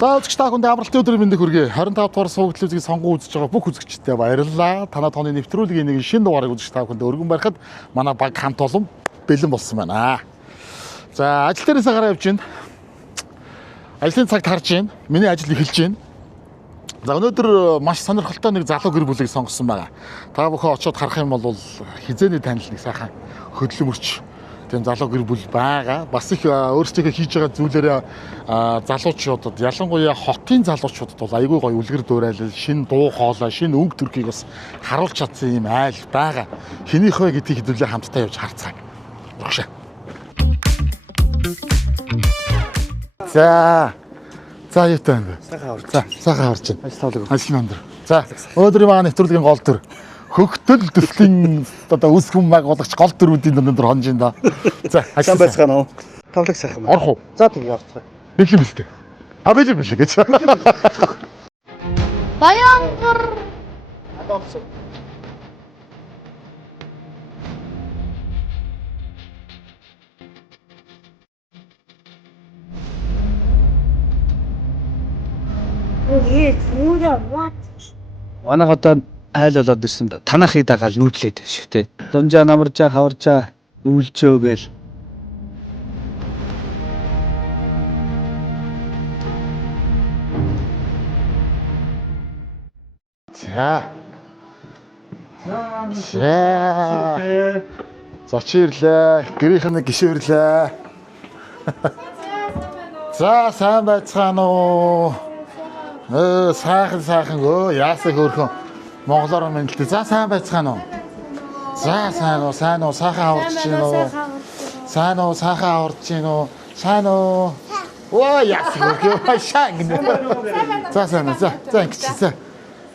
За үзэгч та бүхэнд амралтын өдрийн мэндийг хүргэе. 25 дугаар суугт телевизийн сонгуул үзэж байгаа бүх үзэгчдэд баярлалаа. Танай тооны нэвтрүүлгийн нэг шинэ дугаарыг үзэж та бүхэнд өргөн барихад манай баг хамт олон бэлэн болсон байна. За ажил дээрээсээ гараа явж байна. Ажлын цагт харж байна. Миний ажил эхэлж байна. За өнөөдөр маш сонирхолтой нэг залуу гэр бүлийг сонгосон байгаа. Та бүхэн очиод харах юм бол хизээний танил нэг сайхан хөдөлмөрч тийм залуу гэр бүл байгаа. Бас их өөрсдөө хийж байгаа зүйлээрээ залуучуудад ялангуяа хотын залуучуудад бол айгүй гоё үлгэр дуурайлал, шинэ дуу хоолой, шинэ өнгө төрхийг бас харуулж чадсан юм айл байгаа. Хэнийх вэ гэдгийг хэдүүлээ хамтдаа явж харцгаая. Багшаа. За юутай юм бэ? Сайхан харж байна. Ажил тавлаг. Ажил өндөр. За өнөөдрийн маань нэвтрүүлгийн гол төр хөгтөл төслийн одоо үс хүм баг болгоч гол төрүүдийн өндөр хонж байна да. За ажил байцгаана уу? Тавлаг сайхан байна. Орох уу? За тийм явцгаая. Бэлэн биз дээ. Бэлэн биш гэж. Баянгар. Адоолсон. Манайх одоо айл болоод ирсэн. Танахыг дагаал нүүдлээд шүү дээ. Дунжаа намаржаа хаваржаа үүлжөө гээл. Зочирлээ. Гэрийнхэн гişээрлээ. За сайн байцгаана уу? Сайхан яасаг өөрхөн монголоор мэдлээ. За сайн байцгаана уу? За сайн уу сайхан аварч гин үү? Сайхан аварч гин үү? Сайн уу? Оо яасаг өөрхөн шаа гин. За сайн.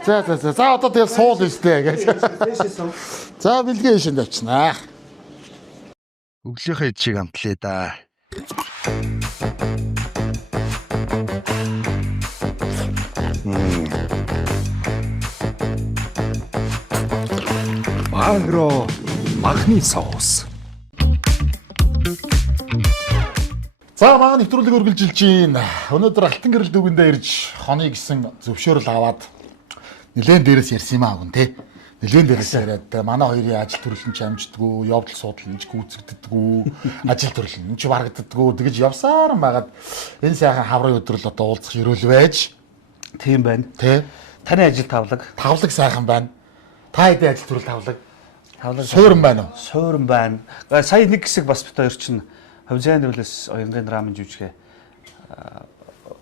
За одоо тэгээ суул өстэй гэж. За бэлгээ шин тавьчихнаа. Өглөөхөө чиг амтлаа да. Агро махны соус. За маань нэвтрүүлэг үргэлжилж байна. Өнөөдөр алтан гэрэл дүүгэндээ ирж хоны гисэн зөвшөөрөл аваад нэлээд дээрээс ярьсан юм аа гүн те. Нэлээд дээрээс яриад манай хоёрын ажил төрөл нь ч амждаггүй, явдал суудлал нь ч гүйцэгддэггүй, ажил төрөл нь ч барагддаггүй тэгэж явсаар байгаад энэ сайхан хаврын өдрөл одоо уулзах ерөөл байж. Тийм байна. Тэ. Таны ажил тавлаг. Тавлаг сайхан байна. Та хэдийн ажил төрөл тавлаг. Суурин байна уу? Суурин байна. Сая нэг хэсэг бас бит хоёр чинь хавзааны хөлөөс оянгийн рамын жүжигэ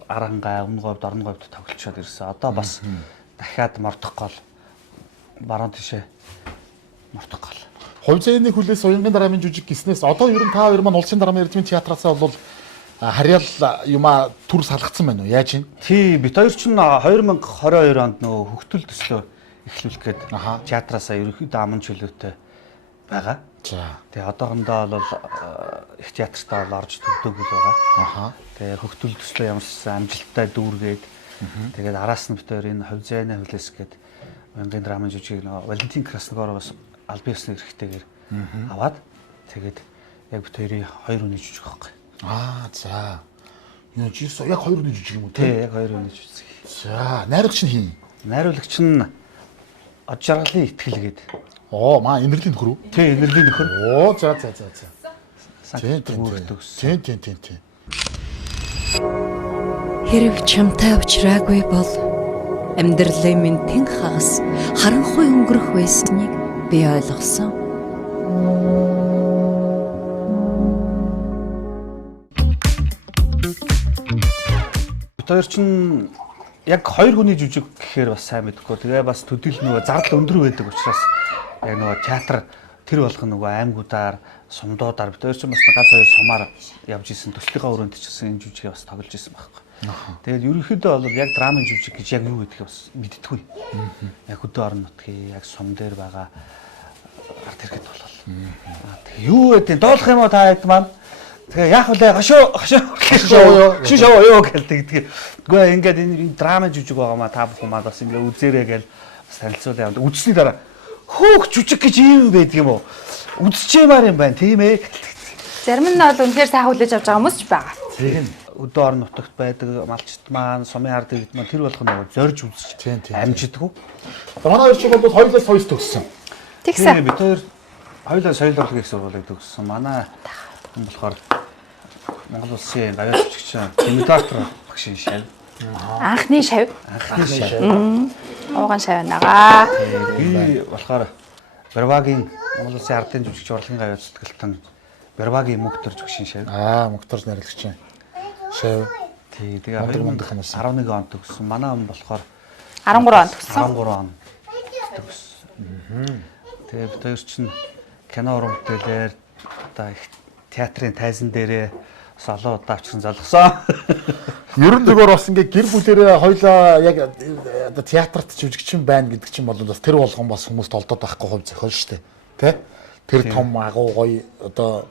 Арангай, Өмнө говьд, Орон говьд тоглолцоод ирсэн. Одоо бас дахиад мордох гол баруун тишээ мордох гол. Хавзааны хөлөөс оянгийн рамын жүжиг гиснээс одоо ер нь та хоёр маань улсын драмын эрдэмтэн театраас бол харьяал юма төр салгацсан байна уу? Яаж юм? Тий, бит хоёр чинь 2022 онд нөө хөгтөл төслөө эхлүүлэх гээд театраасаа ерөнхийдөө аман чөлөөтэй байгаа. За. Тэгээ одоохондоо бол их театртаа бол орж төгдөг байгаа. Тэгээ хөгтөл төслөө ямарсан амжилттай дүүргээд тэгээд араас нь бит хоёр энэ хавзааны хөлөөс гээд оянгийн драмын жүжигийг нөө Валентин Красногоровоос аль биесны эрэхтэйгээр аваад тэгээд яг бит хоёрын хоёр хүний жүжиг байхгүй. За. Юу жирс яг хоёр хүний жүжиг юм уу? Тий, яг хоёр хүний жүжиг. За, найруулагч нь хин. Найруулагч нь Од жаргалын итгэл гээд. Маа энергийн нөхөр үү? Тий, энергийн нөхөр. За. Тийм. Хэрэг чамтай уулзраагүй бол амьдралын минь тэн хагас харанхуй өнгөрөх байсныг би ойлгосон. Бид хоёр чинь яг хоёр хүний жүжиг гэхээр бас сайн мэдхгүй. Тэгээ бас төдийл нөгөө зардал өндөр байдаг учраас яг нөгөө театр тэр болгоно нөгөө аймагуудаар, сумдуудаар бид хоёр чинь бас ганц хоёр сумаар явж исэн төслийнхаа өрөөнд ч гэсэн энэ жүжигээ бас тоглож исэн байхгүй. Тэгээд ерөнхийдөө бол яг драмын жүжиг гэж яг юу гэдгийг бас мэддэггүй. Яг хөдөө орон нутгийн яг сум дээр байгаа арт хэрэгт болол. Тэгээ юу гэдэг доолох юм уу та хэд маань? Тэгээ яах вэ? Хашоо юу гэлдэг. Гэхдээ ингээд энэ драма жүжиг байгаа маа та бүхэн маа бас ингээд үзээрэй гэж бас танилцуулъя. Үзсний дараа хөөх жүжиг гэж юм байдаг юм уу? Үзчихмээр юм байна тийм ээ. Зарим нь бол үнэхээр сайхан хүлээж авч байгаа хүмүүс ч байгаа. Тийм. өдөө орон нутагт байдаг малчт маань, сумын ард иргэд маань тэр болгоно нөгөө зорж үзэж амжидгүү. Манай хоёр ч бол хоёулаа соёл төгссөн. Тэгсэн. Бид хоёр хоёулаа соёл урлагийн их сургуулийг төгссөн. Манай хүн болохоор Монгол улсын гавьяа төвчгч имитатор багшийн шав. Анхны шав. Анхны шав. Ууган шав нагаа. Би болохоор Барвагийн Монгол улсын ардын жүжигч урлагийн гавьяа зүтгэлтэн Барвагийн мөнгөтөр жүжигчийн шав. Мөнгөтөр нэрлэгч юм. Шав. Тэгээ 2011 онд төгссөн. Манай хүн болохоор 13 онд төгссөн. 13 он төгссөн. Тэгээ бид хоёр чинь кино уран бүтээлээр одоо их театрын тайзан дээрээ бас олон удаа авчирсан залгасан. Ерөн зүгээр бас ингээ гэр бүлэрээ хоёлаа яг одоо театрт жүжигчин байна гэдэг чинь бол бас тэр болгон бас хүмүүст олдоод байхгүй хувь зохиол шүү дээ. Тэ? Тэр том агуу гоё одоо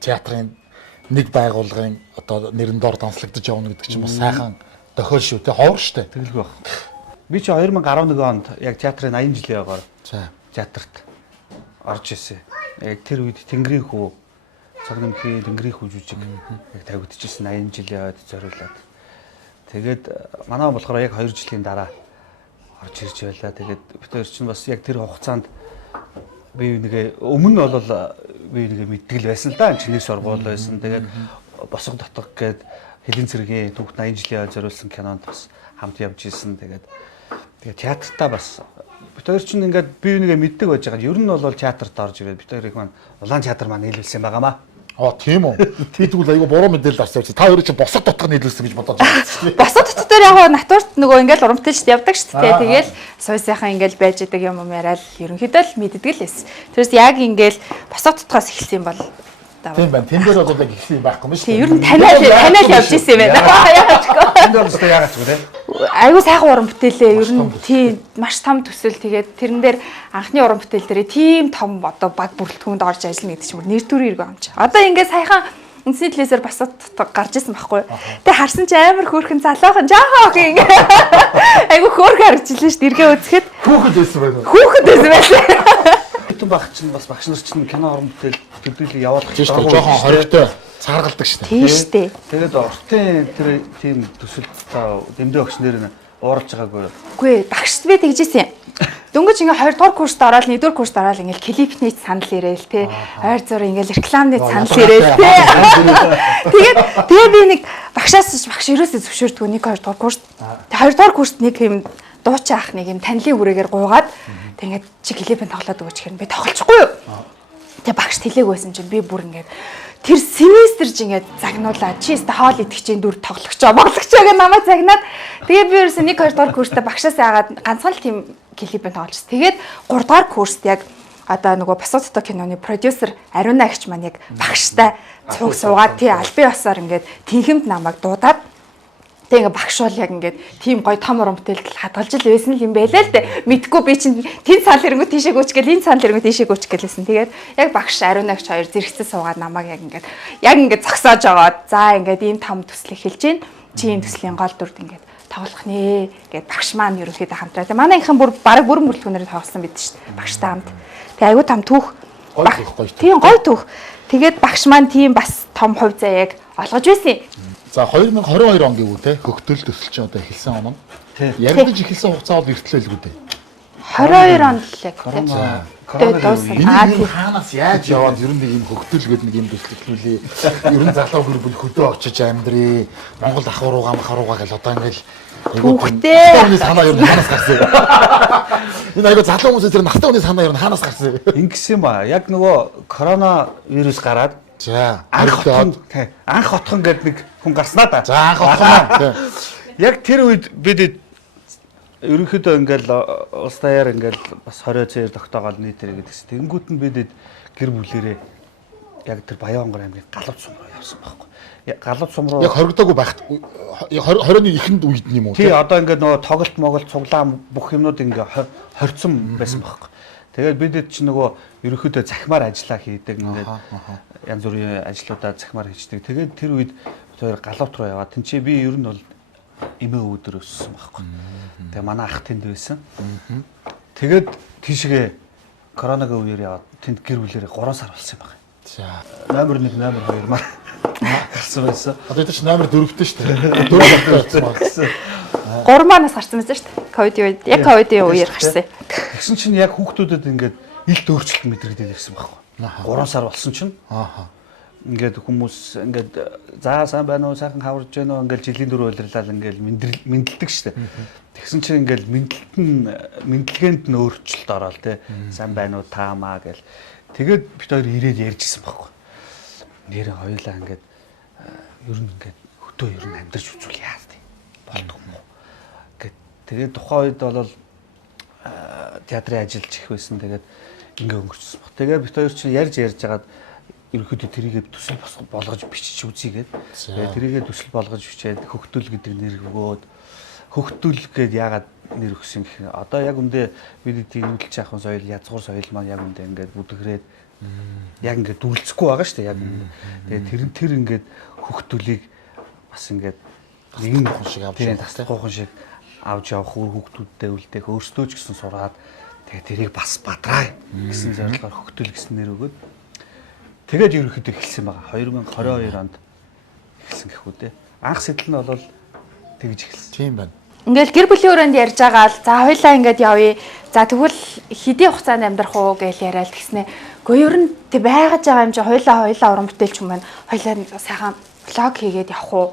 театрын нэг байгууллагын одоо нэрэн доор данслагдаж явна гэдэг чинь бас сайхан тохиол шүү дээ. Ховор шүү дээ. Тэгэлгүй баг. Би чи 2011 онд яг театрын 80 жилийн агаар театрт орж ирсэн. Яг тэр үед Тэнгэрийн хүү Цагнамхийн Тэнгэрийн хүү жүжиг яг тавигдчихсэн 80 жилийн ойд зориулаад. Тэгээд манай болохоор яг 2 жилийн дараа орж ирж байлаа. Тэгээд бид хоёр чинь бас яг тэр хугацаанд би нэгэ өмнө нь бол би нэгэ мэдтгэл байсан л да. Чиний сургууль байсан. Тэгээд босго дотог гээд Хэлийн цэргийн түүх 80 жилийн ойд зориулсан кинонд бас хамт явж исэн. Тэгээд театртаа бас бид хоёр чинь ингээд би нэгэ мэддэг байж байгаа. Ер нь бол театрт орж ирээд бид хоёрыг маань улаан театр маань нийлүүлсэн байгаамаа. Тийм үү. Би тэгвэл айгу буруу мэдээлэл авсан. Та хоёр чинь босго дотор нийлүүлсэн гэж бодож байгаа. Босоо дотор дээр яг натурт нөгөө ингээл уран бүтээлчд явдаг шүү дээ. Тэгэл суйсайхан ингээл байж идэг юм яриад ерөнхийдөө л мэддэг л эс. Тэрс яг ингээл босоо дотроос эхэлсэн юм бол тийм байна. Тэн дээр бол яг ихсэн байхгүй юм шүү дээ. Ер нь таниал явж исэн юм байна. Энд бол өстой яагаад ч үгүй. Айгуу сайхан уран бүтээлээ. Ер нь тийм маш том төсөл. Тэгээд тэрэн дээр анхны уран бүтээл дээрээ тийм том одоо баг бүрэлдэхүүнд орж ажиллана гэдэг чинь бүр нэр төрийн иргэн амч. Одоо ингээд саяхан үндэсний телевизээр бас гарч исэн байхгүй. Тэгээ харсан чи амар хөөрхөн залуухан жаахаа ингээ. Айгуу хөөрхөн харагдчихлаа шүү дээ. Иргээ үзэхэд хүүхэд байсан байна. Хүүхэд байсан байлаа. Бүтэн баг чинь бас багш нар чинь кино уран бүтээл төдийлөг явуулах гэж байна. Жохон хоригтой цааргалдаг шүү дээ. Тийм шүү дээ. Тэгээд уртын тэр тийм төсөлд дэмдээ багш нэр нь ууралж байгаагүй. Үгүй багшд би тэгжсэн юм. Дөнгөж ингээ 2 дугаар курст ороод 1 дугаар курст ороод ингээл клипний санал ирээл те. Ойр зураг ингээл рекламны санал ирээл те. Тэгээд би нэг багш ерөөсөө зөвшөөрдгөө 1 2 дугаар курст. 2 дугаар курст нэг юм дуучин ах нэг юм танилын үрээгээр гуугаад тэгээд чи клипэн тоглоод өгөөч гэхээр би тоглохгүй юу. Тэгээ багш тэлээгүйсэн чинь би бүр ингээд тэр семестрж ингээд загнуулаа. Чи өстө хоол идэхчийн дүр тоглогчоо, боглогчоо гэж намайг загнаад. Тэгээ би ерөөсөө 1 2 дугаар курстаа багшаас яагаад ганцхан л тийм клипэн тоглож. Тэгээд 3 дугаар курст яг одоо нөгөө Босоотто киноны продюсер Ариуна агч маань яг багштай цуг суугаад тий албан ёсоор ингээд тэнхимд намайг дуудаад тэгээ багш бол яг ингээд тийм гоё том уран бүтээлд хадгалж л байсан юм байлаа л дээ. Мэдгүй би чинь тэн санал ирэнгүү тийшээ гүйч гэл энэ санал ирэнгүү тийшээ гүйч гэлээсэн. Тэгээд яг багш Ариунагч хоёр зэрэгцээ суугаад намайг яг ингээд зогсоож аваад за ингээд ийм том төслийг хэлж гин. Чи ийм төслийн гол дүрд ингээд тоглох нэ гэд багш маань ерөнхийдөө хамтраа. Тэгээ манайхан бүр бараг бүрэн бүрэлдэхүүнээр тоглосон бид шүү дээ. Багштай хамт. Тэгээ айгуу том түүх. Тийм гоё түүх. Тэгээд багш маань тийм бас том хувь заяаг олгож байсан. За 2022 он гэвэл те хөгтөл төсөл чинь одоо эхэлсэн он. Яригдж эхэлсэн хугацаа бол эртлэлгүй дээ. 22 онд л яг те. Тэгээд дууссан. Энэ хаанаас яаж яваад ер нь нэг юм хөгтөл гэдэг нэг юм төслөлүүлээ. Ер нь залуу гэр бүл хөдөө очиж амьдрий. Монгол ахваруугаа гэл одоо ингээл Хүүхдээ санаа ер нь хаанаас гарсан. Энэ айгу залуу хүмүүсээс тэр настай хүний санаа ер нь хаанаас гарсан. Ингэсэн ба яг нөгөө корона вирус гараад за анх хотхон гэдэг нэг хүн гарснаа да. За анх хотхон. Яг тэр үед бид ерөнхийдөө ингээл улс даяар ингээл бас 20 цээр тогтоогоод нийтээр гэдэгс. Тэнгүүт нь бид гэр бүлэрээ яг тэр Баянгор аймгийн Галууд сум руу явсан байхгүй. Галууд сум руу яг хоригдоогүй байхад 20-ны эхэнд үед юм уу? Тий одоо ингээд нөгөө тоглолт моголт цуглаан бүх юмнууд ингээ хорцсон байсан байхгүй. Тэгээд бид ч нөгөө ерөнхийдөө захимаар ажиллаа хийдэг ингээд янз бүрийн ажлуудаа захимаар хийждэг. Тэгээд тэр үед хоёр Галууд руу яваад тэнцээ би ер нь бол эмээ өвдөр өссөн байхгүй. Тэгээ манай ах тэнд байсан. Тэгээд тийшгээ коронавигийн үеэр яваад тэнд гэр бүлэрээ 3 сар болсон юм байна. За номер 1 номер 2 маа. гарсан байсан. Одоо энэ чинь номер 4-тэй шүү дээ. 4 болсон. 3 манаас гарсан байсан шүү дээ. Ковидын үед. Яг ковидын үеэр гарсан. Тэгсэн чинь яг хүүхдүүдэд ингээд илт өөрчлөлт мэдрэгдээд ирсэн байхгүй. 3 сар болсон чинь. Ааха. Ингээд хүмүүс ингээд за сайн байна уу, сайхан хаварж байна уу ингээд жилийн дөрөв удирлал ингээд мэдлдэг шүү дээ. Тэгсэн чинь ингээд мэдлэгэнд нь өөрчлөлт ороод те сайн байна уу таамаа гэл. Тэгээд бид хоёр ирээд ярьжсэн байхгүй. Нэрээ хоёулаа ингээд ер нь ингээд хөтөө ер нь амьдарч үзүүл яа тий. Болдгоо юм уу. Гэт тэгээд тухайн үед бол театрын ажиллаж их байсан. Тэгээд ингээ өнгөрчихсөн баг. Тэгээд бид хоёр чинь ярьж байгаад ерөөхдөө тэрийгээ төсөл болгож бичиж үзье гээд. Тэгээд тэрийгээ төсөл болгож бичээд хөгтөл гэдэг нэр өгөөд хөгтөл гээд яагаад нэр өгсөн гэх. Одоо яг үндэ бид тиймэлж яахын соёл, язгуур соёл маань яг үндэ ингээд бүдгрээд яг ингээд дүрлцэхгүй байгаа шүү дээ яг. Тэгээд тэр ингээд хөгтөлийг бас ингээд нэгэн гоо шиг авч таслахын шиг авч явах үр хөгтүүдтэй үлдээх өөрсдөө ч гэсэн сураад тэгээд тэрийг бас бадраа гэсэн зорилгоор хөгтөл гэсэн нэр өгөөд тэгээд ерөнхийдөө эхэлсэн байгаа. 2022 онд эхэлсэн гэх үү те. Анх сэтэл нь бол тэгж эхэлсэн. Тийм байна. Ингээл гэр бүлийн өрөөнд ярьж байгаа л за хоёлаа ингээд явъя. За тэгвэл хэдийн хугацаанд амьдрах уу гэж яриад тэгснэ. Гэхдээ ер нь тэг байгаад байгаа юм чи хоёлаа уран бүтээлч юм байна. Хоёлаа сайхан влог хийгээд явах уу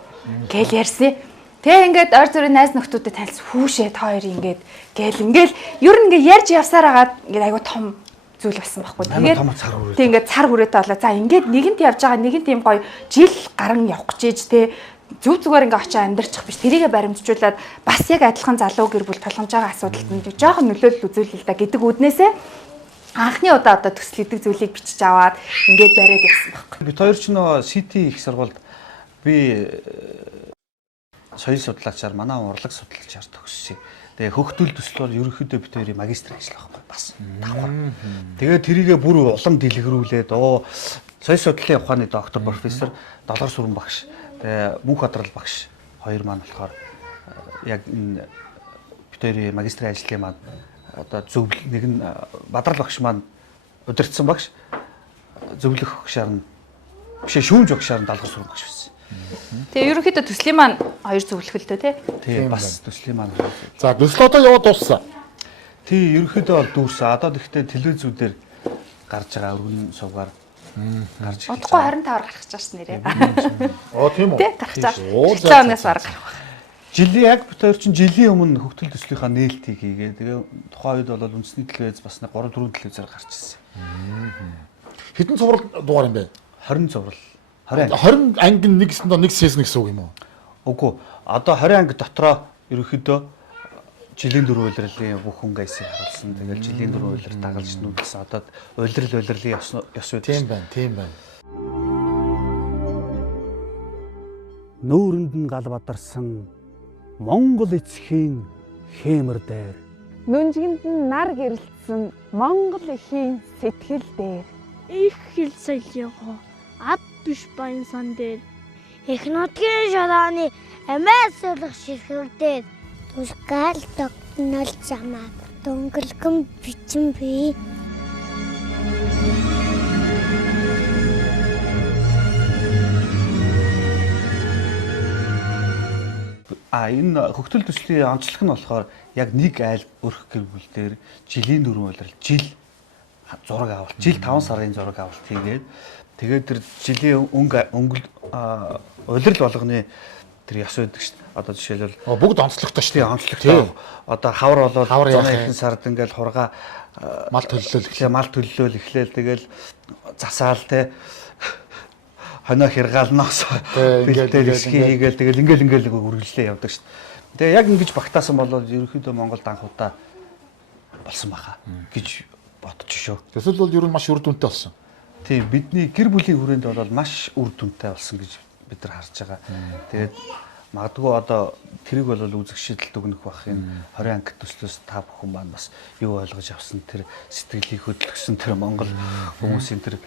гэж ярьсан. Тэгээ ингээд ойр зүрийн найз нөхдөдтэй танилцсан хүүшээ та хоёр ингээд ингээл ер нь ингээд ярьж явсаар агаад ингээд айгуу том зүйл болсон байхгүй. Тэгээд тийм ингээд цар хүрээтэй болоо. За ингээд нэгэнт явж байгаа нэгэн тийм гоё жил гарan явах гэж те зүв зүгээр ингээ очиж амьдарчих биш. Тэрийгэ баримтжуулаад бас яг адилхан залуу гэр бүл тулгамж байгаа асуудалд нь жоохон нөлөөлөл үзүүлээ л да гэдэг үднээсээ анхны удаа одоо төсөл гэдэг зүйлийг бичиж аваад ингээд бариад явсан байхгүй. Бид хоёр ч нөө Сити их сургуульд би соёл судлаачаар манай урлаг судлаачаар төгссөн. Тэгээ хөгтөл төслөөр ерөнхийдөө бид хоёрын магистр ажиллах байхгүй бас давхар. Тэгээ тэрийгэ бүр улам дэлгэрүүлээд соёл судлалын ухааны доктор профессор Долгор сүрэн багш тэгээ Мөнх Одрал багш хоёр маань болохоор яг энэ бид хоёрын магистрийн ажлын маань одоо зөвлөл нэг нь Бадрал багш маань удирдсан багш зөвлөх багшаар нь бишээ шүүмж багшаар нь Долгор сүрэн багш байсан. Тэгээ ерөнхийдөө төслийн маань хоёр зөвлөхөлтэй тий. Тийм бас төслийн маань. За төсөл одоо яваад дууссан. Тий ерөнхийдөө бол дүүрсэн. Одоо гэхдээ телевизүүдээр гарч байгаа өргөн сувгаар гарч ирж удахгүй 25-аар гарах гэж байна нэрээ. Тийм үү? Тий гарах гэж байна. 7 өнөөс бараг гарах байна. жилийн яг бид хоёр чинь жилийн өмнө хөгтөл төслийнхаа нээлтийг хийгээ. Тэгээ тухайн үед бол үндэсний телевиз бас 3 4 телевизээр гарч ирсэн. Хэдэн цуврал дугаар юм бэ? 20 зурвал. 20 анги нэг сизон гэсэн үг юм уу? Үгүй. Одоо 20 анги дотроо ерөнхийдөө жилийн дөрөв улирлын бүх хүн гайсыг харуулсан. Тэгэл жилийн дөрөв улир дагалж нүүдэлсэн. Одоо улирлын ёс үед. Тийм байна. Нүүрэнд нь гал бадарсан Монгол эцхийн хэмэр дээр. Нүнжигэнд нь нар гэрэлтсэн Монгол эхийн сэтгэл дээр. Их хэл соёлынхоо ад биш баян сан дээр. Их нутгийн шороаны амиа сулах ширхвэр тусгаал тогтнол замаа дөнгөлгөн бичэн бий. Энэ хөгтөл төслийн онцлог нь болохоор яг нэг айл өрх гэр бүл дээр жилийн дөрвөн улирал жил зураг авалт, жил 5 сарын зураг авалт хийгээд тэгээд тэр жилийн өнгөл улирал болгоны тэр ёс өгдөг шүү дээ. Одоо жишээлбэл бүгд онцлогтой шүү дээ. Онцлогтой. Одоо хавар бол 100 сард ингээл хурга мал төллөөл эхлээл тэгэл засаал те хоноо хэргаалноос бэлтэл хийгээл тэгэл ингээл үргэлжлээ явдаг шүү дээ. Тэгээ яг ингэж багтаасан бол ерөнхийдөө Монголд анх удаа болсон баха гэж бодож шүү. Төсөл бол ер нь маш үр дүнтэй болсон. Тийм бидний гэр бүлийн хүрээнд бол маш үр дүнтэй болсон гэж бид нар харж байгаа. Тэгээд магадгүй одоо тэрийг бол үзэх шийдэлт өгнөх бах энэ 20 анги төслөөс та бүхэн маань бас юу ойлгож авсан тэр сэтгэлийг хөдөлгсөн тэр Монгол хүмүүсийн тэр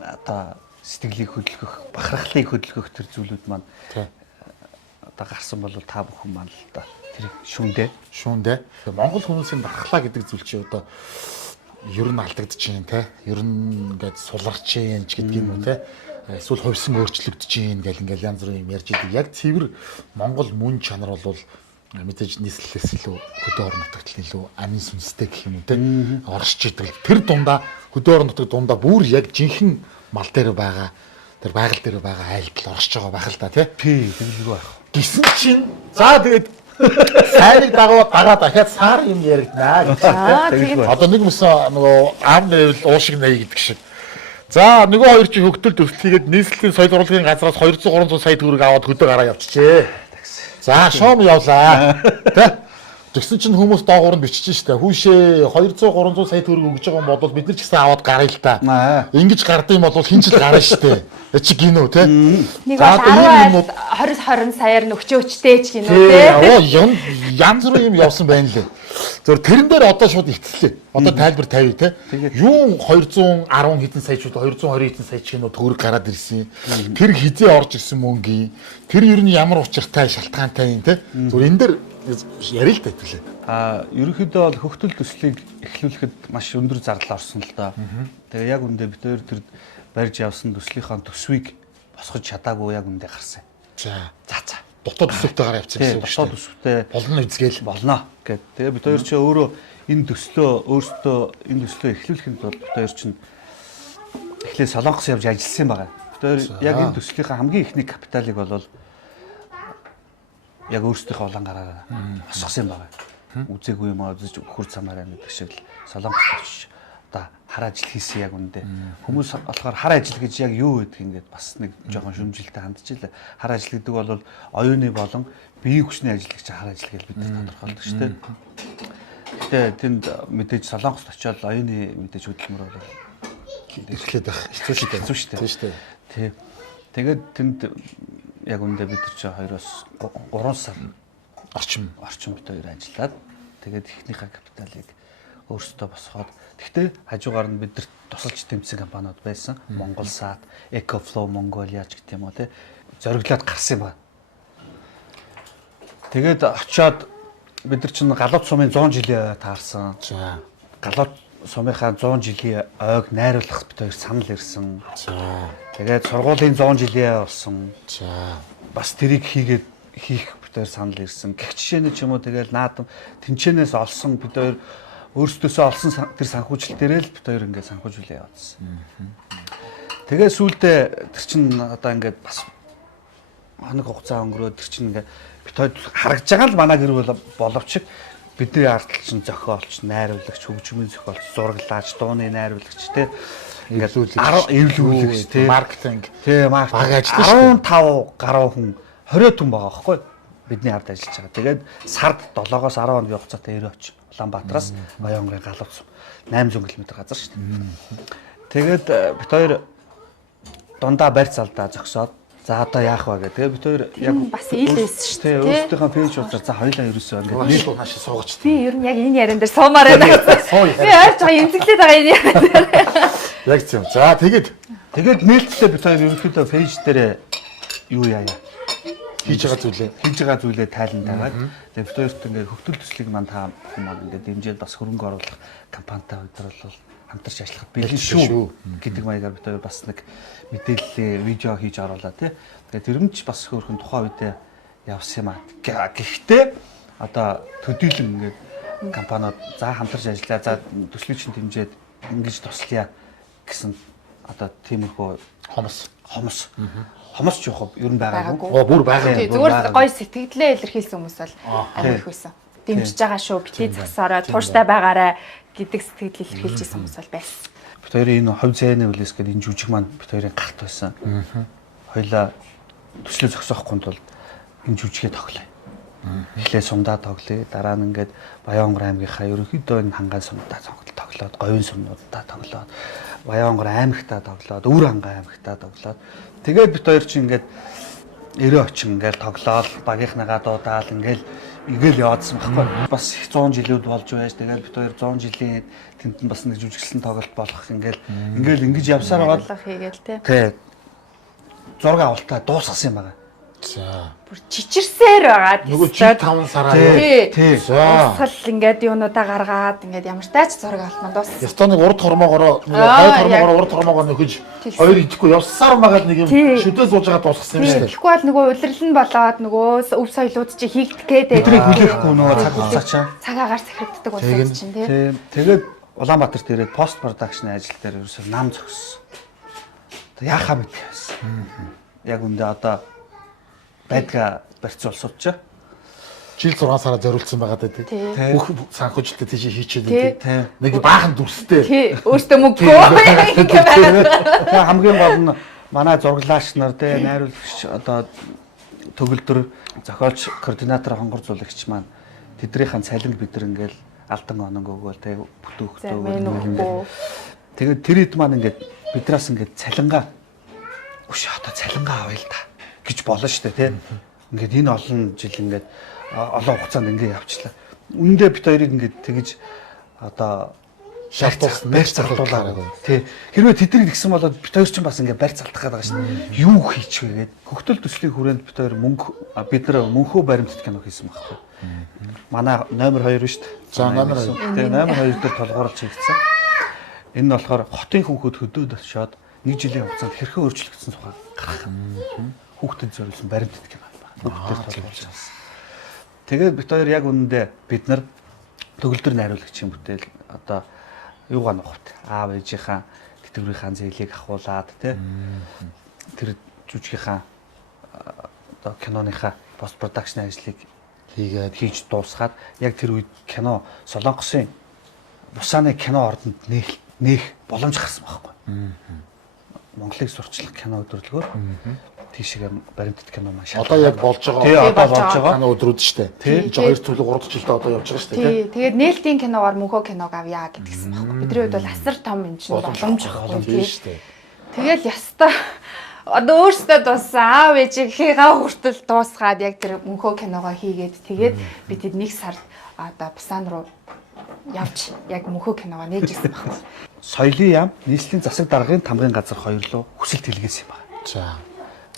одоо сэтгэлийг хөдөлгөх, бахархлыг хөдөлгөх тэр зүйлүүд маань одоо гарсан бол та бүхэн маань л да тэр шүүндэ. Монгол хүмүүсийн бахархлаа гэдэг зүйл чи одоо ер нь алдагдчихээн те. Ер нь ингээд суларч юм ч гэдэг юм уу те. эсвэл хувьсан өөрчлөгдөж гин гэл ингээл янз бүрийн юм ярьж идэг. Яг цэвэр Монгол мөн чанар бол мэдээж нийслэлээс илүү хөдөө орон нутагт илүү амин сүнстэй гэх юм уу те оршиж идэг. Тэр дундаа хөдөө орон нутаг дундаа бүр яг жинхэнэ мал дээр байгаа тэр байгаль дээр байгаа айлтал оршиж байгаа байх л да тий. Тэгэлгүй байх. Гисэн чинь за тэгээд сайныг дагаа дахиад сар юм яригдана гэж. Тэгээд Одоо нэг мөсөн нөгөө аав нэрэл уушиг нэй гэдэг шиг. За нөгөө хоёр чи хөгтөл төслийгээд нийслэлийн соёл урлагийн газраас 200-300 сая төгрөг аваад хөдөө гараа явчихжээ. За шоом явлаа. Тэ. Тэгсэн чинь хүмүүс доогуур нь бичиж штэ. Хүүшээ 200-300 сая төгрөг өгж байгаа юм бол бид нар ч гэсэн аваад гараа л та. Ингэж гардыг юм бол хин ч л гараа штэ. Чи гинөө те. нэг бол 20 саяар нөхчөөчтэй ч гинөө те. Янз бүрийн юм явсан байна лээ. Зөв тэрэн дээр одоо шууд итгэлээ. Одоо тайлбар тавья те. Юу 210 хэдэн сая ч 220 хэдэн сая ч гинөө төгрөг гараад ирсэн. Тэр хизээ орж ирсэн мөнгө. Тэр ер нь ямар учиртай шалтгаантай юм те. Зөв энэ дээр ярил л тайлбарлаа. Ерөнхийдөө бол хөгтөл төслийг эхлүүлэхэд маш өндөр зардал орсон л доо. Тэгээ яг үндэ бид хоёр тэр барьж явсан төслийнхаа төсвийг босгож чадаагүй яг үндэ гарсан. За. За. Дотоод төсөвтэй гараа явчихсан гэсэн үг шүү. Дотоод төсөвтэй болно үзгээл болно гэд. Тэгээ бид хоёр ч өөрөө энэ төслөө эхлүүлэхэд бол бид хоёр чинь эхлээ Солонгос явж ажилласан байгаа. Бид хоёр яг энэ төслийнхаа хамгийн ихний капиталыг бол яг өөрсдийнхөө улаангараа босгосон байгаа. Үзээгүй юм аа үзэж хөр цамаараа гэдэг шиг л Солонгос очиж одоо хар ажил хийсэн яг үндэ. Хүмүүс болохоор хар ажил гэж яг юу гэдэг ингээд бас нэг жоохон шүмжилтэй хандж илээ. Хар ажил гэдэг бол оюуны болон биеийн хүчний ажилгч хар ажил гэж бид тодорхойлдог шүү дээ. Гэтэ тэнд мэдээж Солонгост очиод оюуны мэдээж хөдөлмөр бол эхлээд байх хэцүү шүү дээ. Тийм шүү дээ. Тий. Тэгээд тэнд яг үндэ бид нар чи 2-3 сар орчим бид хоёр ажиллаад тэгээд ихнийхээ капиталыг өөрсдөө босгоод тэгтээ хажуугаар нь бид нар тусалж тэмцсэн компаниуд байсан. Монголсат, Ecoflow Mongolia ч гэх юм уу те зориглоод гарсан юм байна. Тэгээд очиод бид нар чинь галууд сумын 100 жилийн таарсан. За. Галууд сумынхаа 100 жилийн ойг найруулах бид хоёр санал ирсэн. За. Тэгээд сургуулийн 100 жилийн болсон. За. Бас тэрийг хийх бид хоёр санал ирсэн. Гэх жишээний ч юм уу тэгэл наадам тэнчэнээс олсон бид хоёр өөрсдөөсөө олсон тэр санхүүжилт дээрээ л бид хоёр ингээд санхүүжүүлээ явуулсан. Тэгээ сүүлдээ тэр чин одоо ингээд бас хоног хугацаа өнгөрөөд тэр чин ингээд бид хоёр харагдж байгаа л манай гэр бүл боловч бидний ардтал чин зохиолч, найруулагч, хөгжмийн зохиолч, зураглаач, дууны найруулагч те ингээд эвлүүлэгч те маркетинг те маркетинг 15 гаруй хүн 20 хүн байгаа байхгүй бидний ард ажиллаж байгаа. Тэгээд сард 7-оос 10 хоногийн хугацаатай 90 оч Улаанбаатараас Баянгарын галууц 800 км газар шүү дээ. Тэгээд бид хоёр дундаа барьц алдаа зогсоод за одоо яах вэ гэдэг. Тэгээд бид хоёр яг бас ийлээс шүү дээ. Өөрсдийнхөө пэйж утгаар за хоёлаа ерөөсөө ингээд нийл хаашаа суугач. Би ер нь яг энэ яриан дээр суумаар байна. Би ойрч байгаа эмзэглээд байгаа энэ яриан дээр. Яг тийм. За тэгээд нээлттэй бид хоёр ерөнхийдөө пэйж дээр юу яая хийж байгаа зүйлээ тайлан тавиад тэгээд бид хоёрт ингээд хөгтөл төслийг манд хүмүүс ингээд дэмжиж бас хөрөнгө оруулах компанитай удирдал хамтарч ажиллах бэлэн шүү гэдэг маягаар бид хоёр бас нэг мэдээлэл видео хийж оруулаа тий. Тэгээд тэр нь ч бас хөөрхөн тухайн үедээ явсан юм аа. Гэхдээ одоо төдийлөн ингээд компаниуд за хамтарч ажиллаа за төслийг чинь дэмжиж ингэж туслая гэсэн одоо тиймэрхүү хомос ч яах вэ? Ер нь байгаагүй. Бүр байгаа. Зүгээр гоё сэтгэлдээ илэрхийлсэн хүмүүс бол амар их байсан. Дэмжиж байгаа шүү, битгий засаараа, тууштай байгаарай гэдэг сэтгэл илэрхийлж ирсэн хүмүүс бол байсан. Бид хоёрын энэ хувь зээний үлээс гэдэг энэ жүжиг маань бид хоёрын гарт байсан. Хоёлаа төслөө зогсоохгүй тул энэ жүжигээ тоглоё. Эхлээ сумдаа тоглоё. Дараа нь ингээд Баянгар аймгийнхаа ерөнхийдөө энэ хангаан сумдаа тоглоод, говийн сумнуудаа тоглоод, Баянгар аймагтаа тоглоод, Өвөр хангаан аймагтаа тоглоод тэгээд бид хоёр чинь ингээд 90 очин ингээд тоглоод, багийнхныгаа дуудаал ингээл яваадсан байхгүй. Бас 100 жилүүд болж байж тэгээд бид хоёр 100 жилийн тэнд нь бас нэг жүжиглсэн тоглолт болох ингээл ингэж явсаар байгаа. Хийгээл тий. Зураг авалтаа дуусгасан юм байна. За. Бүр чичирсээр байгаа. Нөгөө чи 5 сараа. Тий. За. Усгал ингээд юунуудаа гаргаад ингээд ямар ч тач зураг авалманд бас. Ястаа нэг урд хормоогоор нөгөө хойд хормоогоор урд хормоогоор нөхөж хоёр идэхгүй явсаар магаад нэг юм шүдээ сууж байгаа дуусгасан юм шүү дээ. Тэгэхгүй бол нөгөө улирал нь болоод нөгөө өв соёлууд чи хийгдэх гэдэг. Тэдрийг хүлээхгүй нөгөө цаг хугацаа чинь. Цаг агаар сахирддаг улсууд чинь тий. Тэгээд Улаанбаатарт ирээд пост продакшн ажил дээр ерөөсөө нам зогссон. Яахаа мэдээ байсан. Яг үндэ одоо байдгаа барьцуулсууд ч Жил 6 сараа зориулсан байгаа даа тий. Бүх санхүүжилтээ тийш хийчихэд Тий. нэг баахан дүрстэй. Тий. Өөртөө мөнгөө ингээ байгаад. Тэгээ хамгийн гол нь манай зураглаач нар те найруулагч одоо төгөлдөр зохиолч координатор хонгор зуулагч маань тэднийхэн цалинг бид нар ингээл алдан оног өгөөл те бүтөөхтэй өгөөл. Тэгээд тэр хэд маань ингээд бидраас ингээд цалингаа үш одоо цалингаа авъя л та гэж болно шүү дээ те. Ингээд энэ олон жил ингээд олон хугацаанд ингээд явчлаа. Үндэ бид хоёрыг ингээд тэгэж одоо Шалтуулсан барь залтуулаа. Тий. Хэрвээ тэднийг гисэн болоод бид хоёр ч бас ингээ барь залтах гэдэг байгаа шин. Юу хийчих вэ гээд хөгтөл төслийн хүрээнд бид хоёр бид нар мөнхөө баримтат кино хийсэн байхгүй. Манай номер 2 шүү дээ. За номер 2. Тэгээ номер 2 дээр толгуурлж хийгдсэн. Энэ нь болохоор хотын хүүхэд хөдөөд очиод 1 жилийн хугацаанд хэрхэн өөрчлөгдсөн тухай гаргах. Хүүхдэд зориулсан баримтат кино байна. Хүүхдээр толгуурлж хийсэн. Тэгээд бид хоёр яг үнэндээ бид нар төгөлдөр найруулагчийн бүтээл одоо юугаа нухт аав ээжийнхаа тэтгэврийн зээлийг ахуулаад тий тэр жүжигийнхаа одоо киноныхаа пост продакшн ажлыг хийгээд хийж дуусгаад яг тэр үед кино Солонгосын Бусаны кино ордонд нээх боломж гарсан байхгүй. Монголыг сурчлах кино өдрөлгөөр тийшээ баримтат кино маш Одоо яг болж байгаа. Тий одоо болж байгаа. Кино өдрүүд шүү дээ. Тий 2 төлөв 3 жилдээ одоо явж байгаа шүү дээ. Тий. Тэгээд нээлтийн киногоор мөнхөө киног авъя гэдгийгсэн байхгүй. Бидний хувьд бол асар том юм чинь боломж байхгүй тий шүү дээ. Тэгэл яста одоо өөрсдөө дууссан аав ээжийнхээ хүртэл дуусгаад яг тэр мөнхөө киногоо хийгээд тэгээд би тэд 1 сар одоо Бусан руу явж яг мөнхөө киногоо нээж ирсэн байхгүй. Соёлын яам нийслэлийн засаг даргын тамгын газар 2 руу хүсэлт илгээсэн юм байна. За.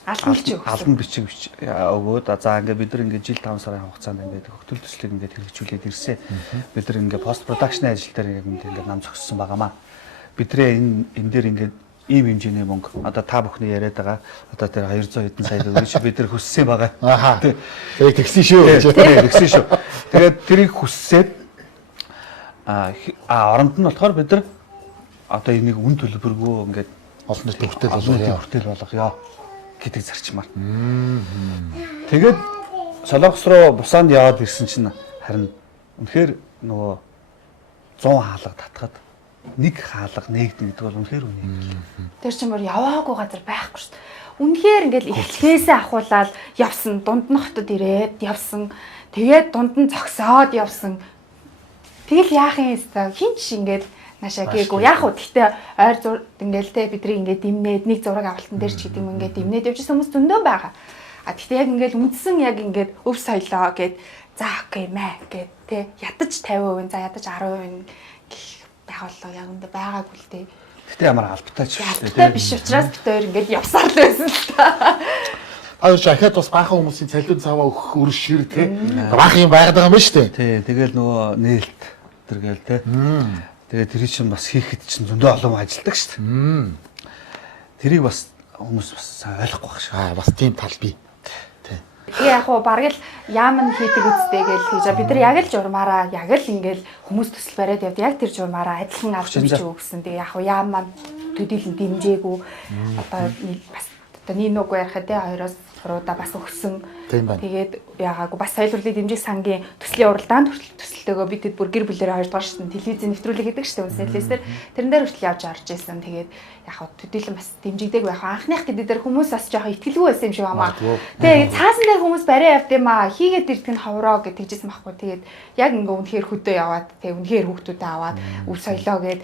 Албан бичиг өгөөд за ингээд бид нар ингээд жил 5 сарын хугацаанд ингээд хөгтөл төслийг ингээд хэрэгжүүлээд ирсэн. Бид нар ингээд пост продакшн ажил дээр яг ингээд нам зогссон байгаамаа. Бидний энэ дээр ингээд ийм хэмжээний мөнгө одоо та бүхний яриад байгаа одоо тэр 200 хэдэн сая төгрөг бид нар хүссэн байгаа. Ааха. Тэгээд тэгсэн шүү гэж. Тэгсэн шүү. Тэгээд тэрийг хүссээд оронд нь болохоор бид нар одоо энийг үн төлбөргүй ингээд олон нийтийн хүртэл болгоё гэдэг зарчмаар. Тэгээд Солонгос руу Бусанд яваад ирсэн чинь харин үнэхээр нөгөө 100 хаалга татгаад нэг хаалга нээгдэн гэдэг бол үнэхээр үнэ. Тэр чинь бүр яваагүй газар байхгүй шүү дээ. Үнэхээр ингээл эхлээсээ ахуулаад явсан, дунд нь хотод ирээд явсан. Тэгээд дунд нь зогсоод явсан. Тэгэл яах юм бэ? Хинч ингээд наашаа гээгүй. Яг уу гэхдээ ойр зур ингээл те бидний ингээд дэмнээд нэг зураг авалтан дээр ч гэдэг юм ингээд дэмнээд явжсэн хүмүүс зөндөө байгаа. А гэхдээ яг ингээд үндсэн яг ингээд өв соёлоо гэд за окей мэ гэд те ядаж 50%, за ядаж 10% гэх байгууллага яг үндэ байгаагүй л те. Гэтэ ямар албатай ч тий. Биш учраас бид хоёр ингээд явсаар л байсан л та. Аа шахаад бас баахан хүмүүсийн цалин цаваа өгөх өршир тий. Баахан юм байгаад байгаа юм шүү дээ. Тий, тэгэл нөгөө нээлт тэргээл тий. Тэгээ тэр чинь бас хийхэд чинь зөндөө олон ажилдаг шүү дээ. Тэрийг бас хүмүүс бас ойлгохгүй байх шүү. Бас тийм тал бий. Тэгээ яг уу бараг л яам нь хийдэг үстэй гэж хийж бид нар яг л журмаараа яг л ингээл хүмүүс төсөл бариад явд яг тэр журмаараа адилхан авч бичиж өгсөн. Тэгээ яг уу яам маань төдийлөн дэмжээгүй одоо бас одоо нинуг ярихад те хоёроос руудаа бас өгсөн. Тэгээд яагаагүй бас соёл урлагийн дэмжих сангийн төслийн уралдаанд төсөлтөөгөө бид хэд бүр гэр бүлээрээ 2 дугаар шин телевизийн нэвтрүүлэг хийдэг шүү дээ үнэслээсээр тэрэн дээр хүртэл явж орж ирсэн. Тэгээд яг хөө төдийлөн бас дэмжигдэг байх. Анхных тэд дээр хүмүүс бас жоохон итгэлгүй байсан юм шиг байна. Тэгээд цаасан дээр хүмүүс барай явд юм аа хийгээд ирдэг нь ховроо гэж тэгжсэн байхгүй. Тэгээд яг ингээ үнэхээр хөдөө яваад тэгээд үнэхээр хүүхдүүдээ аваад өв соёлоо гээд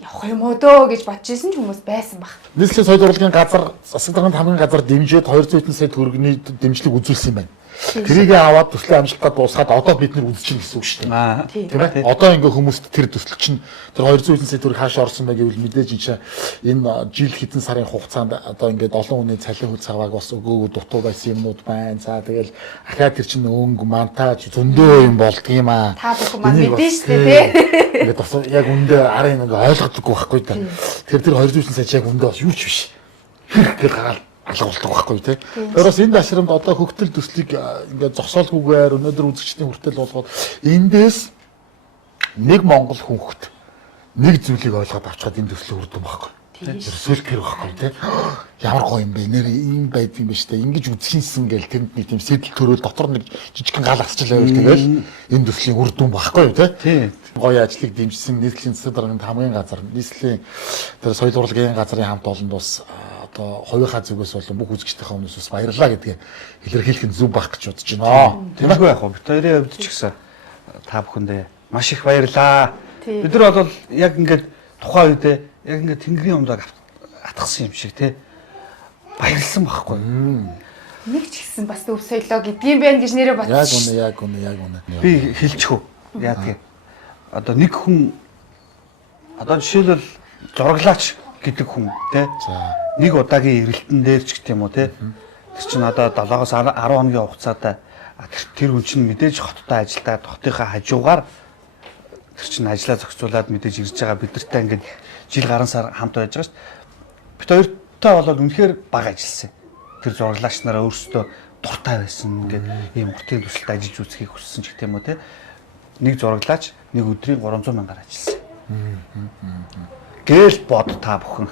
явах юм уу дөө гэж бодож исэн ч хүмүүс байсан баг. Нийслэлийн соёл урлагийн газар засаг даргын тамгын газар дэмжиж 200 сая төгрөгийн дэмжлэг үзүүлсэн юм байна. Тэрийг аваад төслийн амжилтад дуусгаад одоо бид нар үзчихнэ гэсэн үг шүү дээ. Тийм ээ. Одоо ингээ хүмүүст тэр төсөл чинь тэр 200 сая төгрөг хаашаа орсон бэ гэвэл мэдээж энэ жил хэдэн сарын хугацаанд одоо ингээд олон хүний цалин хөл цагааг бас өгөөгүй дутуу байсан юмнууд байна. За тэгэл ахаа тэр чинь өнгө монтаж зөндөө юм болдгийм аа. Та бүхэн маань мэдэн шүү дээ тий. Ингээд бас яг үндэ арын ингээ ойлгодоггүй байхгүй да. Тэр 200 сая яг үндэ бас юу ч биш. Гэр гараад алга болдог байхгүй тий. Өөрөөс энэ дашрамд одоо хөгтөл төслийг ингээд зогсоолгүйгээр өнөөдөр үзэгчдийн хүртэл болгоод эндээс нэг монгол хүүхэд нэг зүйлийг ойлгоод авчаад энэ төслийг хүрдэн байхгүй. Ерөөсөө тэр байхгүй тий. Ямар гоё юм бэ? Нэр ийм байд юм ба штэ. Ингиж үзхийнсэн гээл тэнд нэг тийм сэтэл төрөл дотор нэг жижигхэн гал асчлаа байвал тэгэл энэ төслийн үрдүн байхгүй тий. Гоё ажлыг дэмжсэн нийслэлийн засаг дарганд хамгийн газар нийслэлийн тэр соёл урлагийн газрын хамт олонд бас одоо хувийнхаа зүгээс болон бүх үзэгчдийнхээ өмнөөс бас баярлалаа гэдгийг илэрхийлэх нь зөв байх гэж бодож байна. Тиймэрхүү яг бид хоёрын хувьд ч гэсэн та бүхэндээ маш их баярлалаа. Бид нар бол яг ингээд тухайн үедээ яг ингээд тэнгэрийн умдаг атгсан юм шиг тий баярлсан байхгүй. Нэг ч гэсэн бас өв соёлоо гэдгийм байх гэж нэрээ бодсон. Яг үнэ. Би хэлчихв. Яа тэгээ одоо нэг хүн одоо жишээлбэл зураглаач гэдэг хүн тий нэг удаагийн эрэлтэн дээр ч гэх юм уу тий тэр чинь одоо 7-оос 10 хоногийн хугацаатай тэр хүн чинь мэдээж хоттой ажилдаад хотынхаа хажуугаар тэр чинь ажлаа зохицуулаад мэдээж ирж байгаа бид нартай ингээд жил гарan сар хамт байж байгаа шүү дээ. Бид хоёртой болоод үнэхээр бага ажилласан. Тэр зураглаач нараа өөрсдөө дуртай байсан ингээд ийм уртын төсөлд ажиллаж үзхийг хүссэн ч гэх юм уу тий нэг зураглаач нэг өдрийн 300 мянгаар ажилласан. Гээл бод та бүхэн.